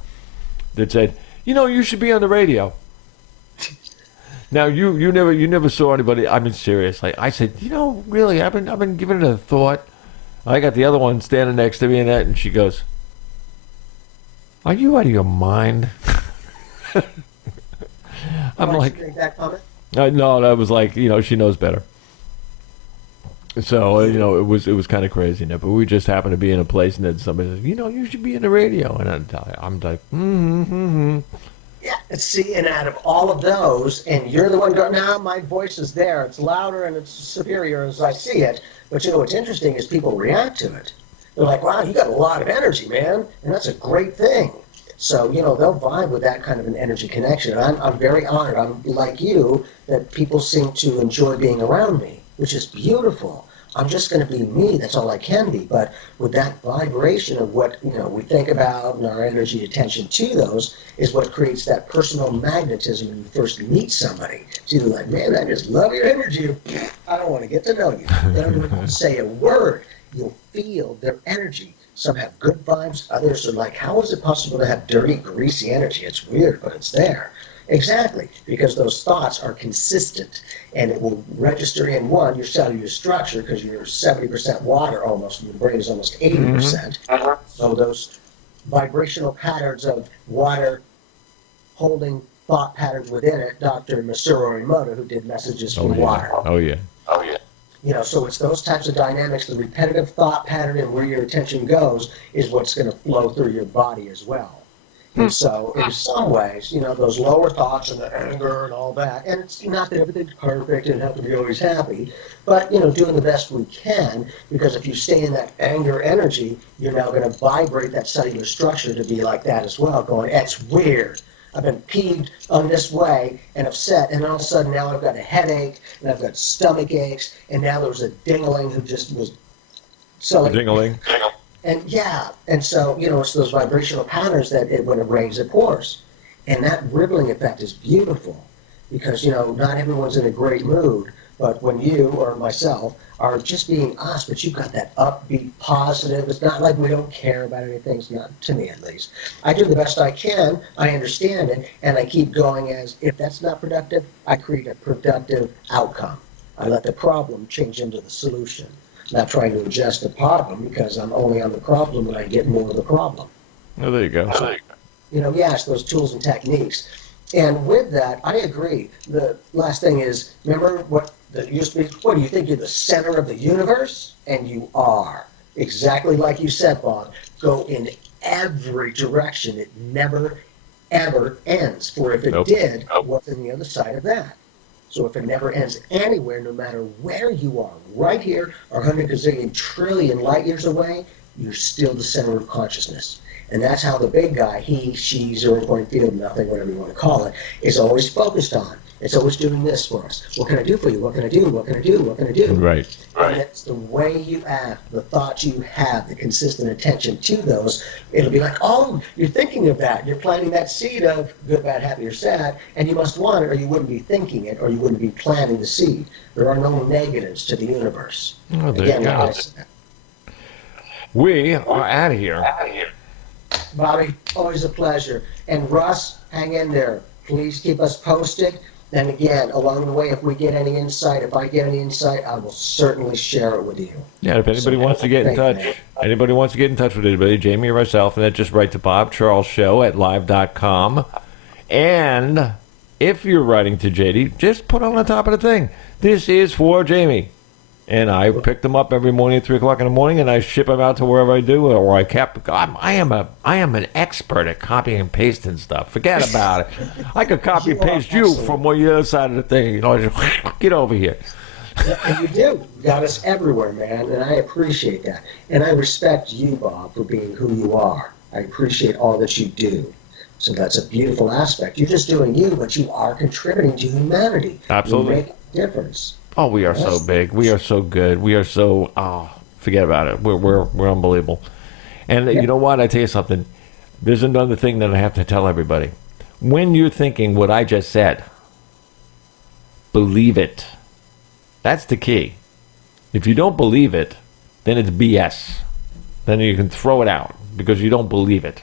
that said, "You should be on the radio." Now you never saw anybody. I mean, seriously. I said, really, I've been giving it a thought. I got the other one standing next to me and she goes, "Are you out of your mind?" I'm like, you make that comment? no, that was like, she knows better. So, it was kind of crazy. But we just happened to be in a place and then somebody says, "You should be in the radio." And I'm like, Yeah, see, and out of all of those, and you're the one going, "Now my voice is there. It's louder and it's superior as I see it." But what's interesting is people react to it. They're like, "Wow, you got a lot of energy, man," and that's a great thing. So, they'll vibe with that kind of an energy connection. And I'm very honored. I'm like you, that people seem to enjoy being around me, which is beautiful. I'm just going to be me. That's all I can be. But with that vibration of what, we think about and our energy attention to those is what creates that personal magnetism when you first meet somebody. It's either like, "Man, I just love your energy," or, "I don't want to get to know you." They don't even have to say a word. You'll feel their energy. Some have good vibes. Others are like, "How is it possible to have dirty, greasy energy? It's weird, but it's there." Exactly, because those thoughts are consistent, and it will register in your cellular structure, because you're 70% water almost, and your brain is almost 80%. So those vibrational patterns of water holding thought patterns within it, Dr. Masaru Emoto, who did Messages from Water. Oh, yeah. So it's those types of dynamics, the repetitive thought pattern and where your attention goes is what's going to flow through your body as well. And so in some ways, those lower thoughts and the anger and all that, and it's not that everything's perfect and have to be always happy, but, doing the best we can, because if you stay in that anger energy, you're now going to vibrate that cellular structure to be like that as well, going, "That's weird. I've been peeved on this way and upset, and all of a sudden now I've got a headache, and I've got stomach aches, and now there's a dingling who just was selling." Dingling. And so, it's those vibrational patterns that when it rains, it pours. And that rippling effect is beautiful because, not everyone's in a great mood, but when you or myself are just being us, but you've got that upbeat, positive, it's not like we don't care about anything, it's not, to me at least. I do the best I can, I understand it, and I keep going as, if that's not productive, I create a productive outcome. I let the problem change into the solution. Not trying to adjust the problem, because I'm only on the problem when I get more of the problem. Oh, there you go. Yes, those tools and techniques. And with that, I agree. The last thing is, remember what used to be, what do you think, you're the center of the universe? And you are. Exactly like you said, Bob. Go in every direction. It never, ever ends. For if it did, what's on the other side of that? So if it never ends anywhere, no matter where you are, right here or 100 gazillion trillion light years away, you're still the center of consciousness. And that's how the big guy, he, she, zero-point field, nothing, whatever you want to call it, is always focused on. It's always doing this for us. What can I do for you? What can I do? What can I do? What can I do? Right. And it's the way you act, the thoughts you have, the consistent attention to those. It'll be like, "Oh, you're thinking of that. You're planting that seed of good, bad, happy, or sad, and you must want it, or you wouldn't be thinking it, or you wouldn't be planting the seed." There are no negatives to the universe. Oh, there you go. We are out of here. Bobby, always a pleasure. And Russ, hang in there. Please keep us posted. And again, along the way, if we get any insight, if I get any insight, I will certainly share it with you. Yeah, if anybody wants to get in touch, with anybody, Jamie or myself, and then just write to Bob Charles Show at live.com. And if you're writing to JD, just put on the top of the thing, "This is for Jamie." And I pick them up every morning at 3 o'clock in the morning, and I ship them out to wherever I do, or I am an expert at copying and pasting stuff. Forget about it. I could copy and paste you from the other side of the thing. Just get over here. Yeah, and you do. You got us everywhere, man, and I appreciate that. And I respect you, Bob, for being who you are. I appreciate all that you do. So that's a beautiful aspect. You're just doing you, but you are contributing to humanity. Absolutely. You make a difference. Oh, we are so big. We are so good. We are so, forget about it. We're unbelievable. And you know what? I tell you something. There's another thing that I have to tell everybody. When you're thinking what I just said, believe it. That's the key. If you don't believe it, then it's BS. Then you can throw it out because you don't believe it.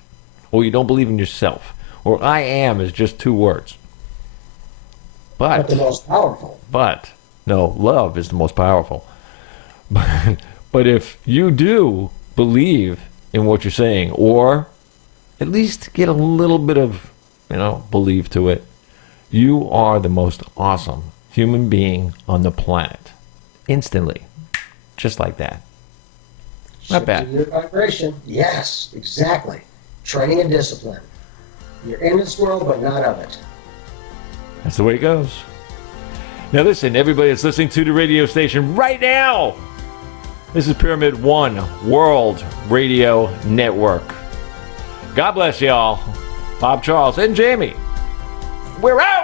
Or you don't believe in yourself. Or I am is just two words. But the most powerful. But, no, love is the most powerful. But if you do believe in what you're saying, or at least get a little bit of, belief to it, you are the most awesome human being on the planet. Instantly. Just like that. Not bad. Shifting your vibration. Yes, exactly. Training and discipline. You're in this world, but not of it. That's the way it goes. Now listen, everybody that's listening to the radio station right now, this is Pyramid One World Radio Network. God bless y'all. Bob Charles and Jamie. We're out!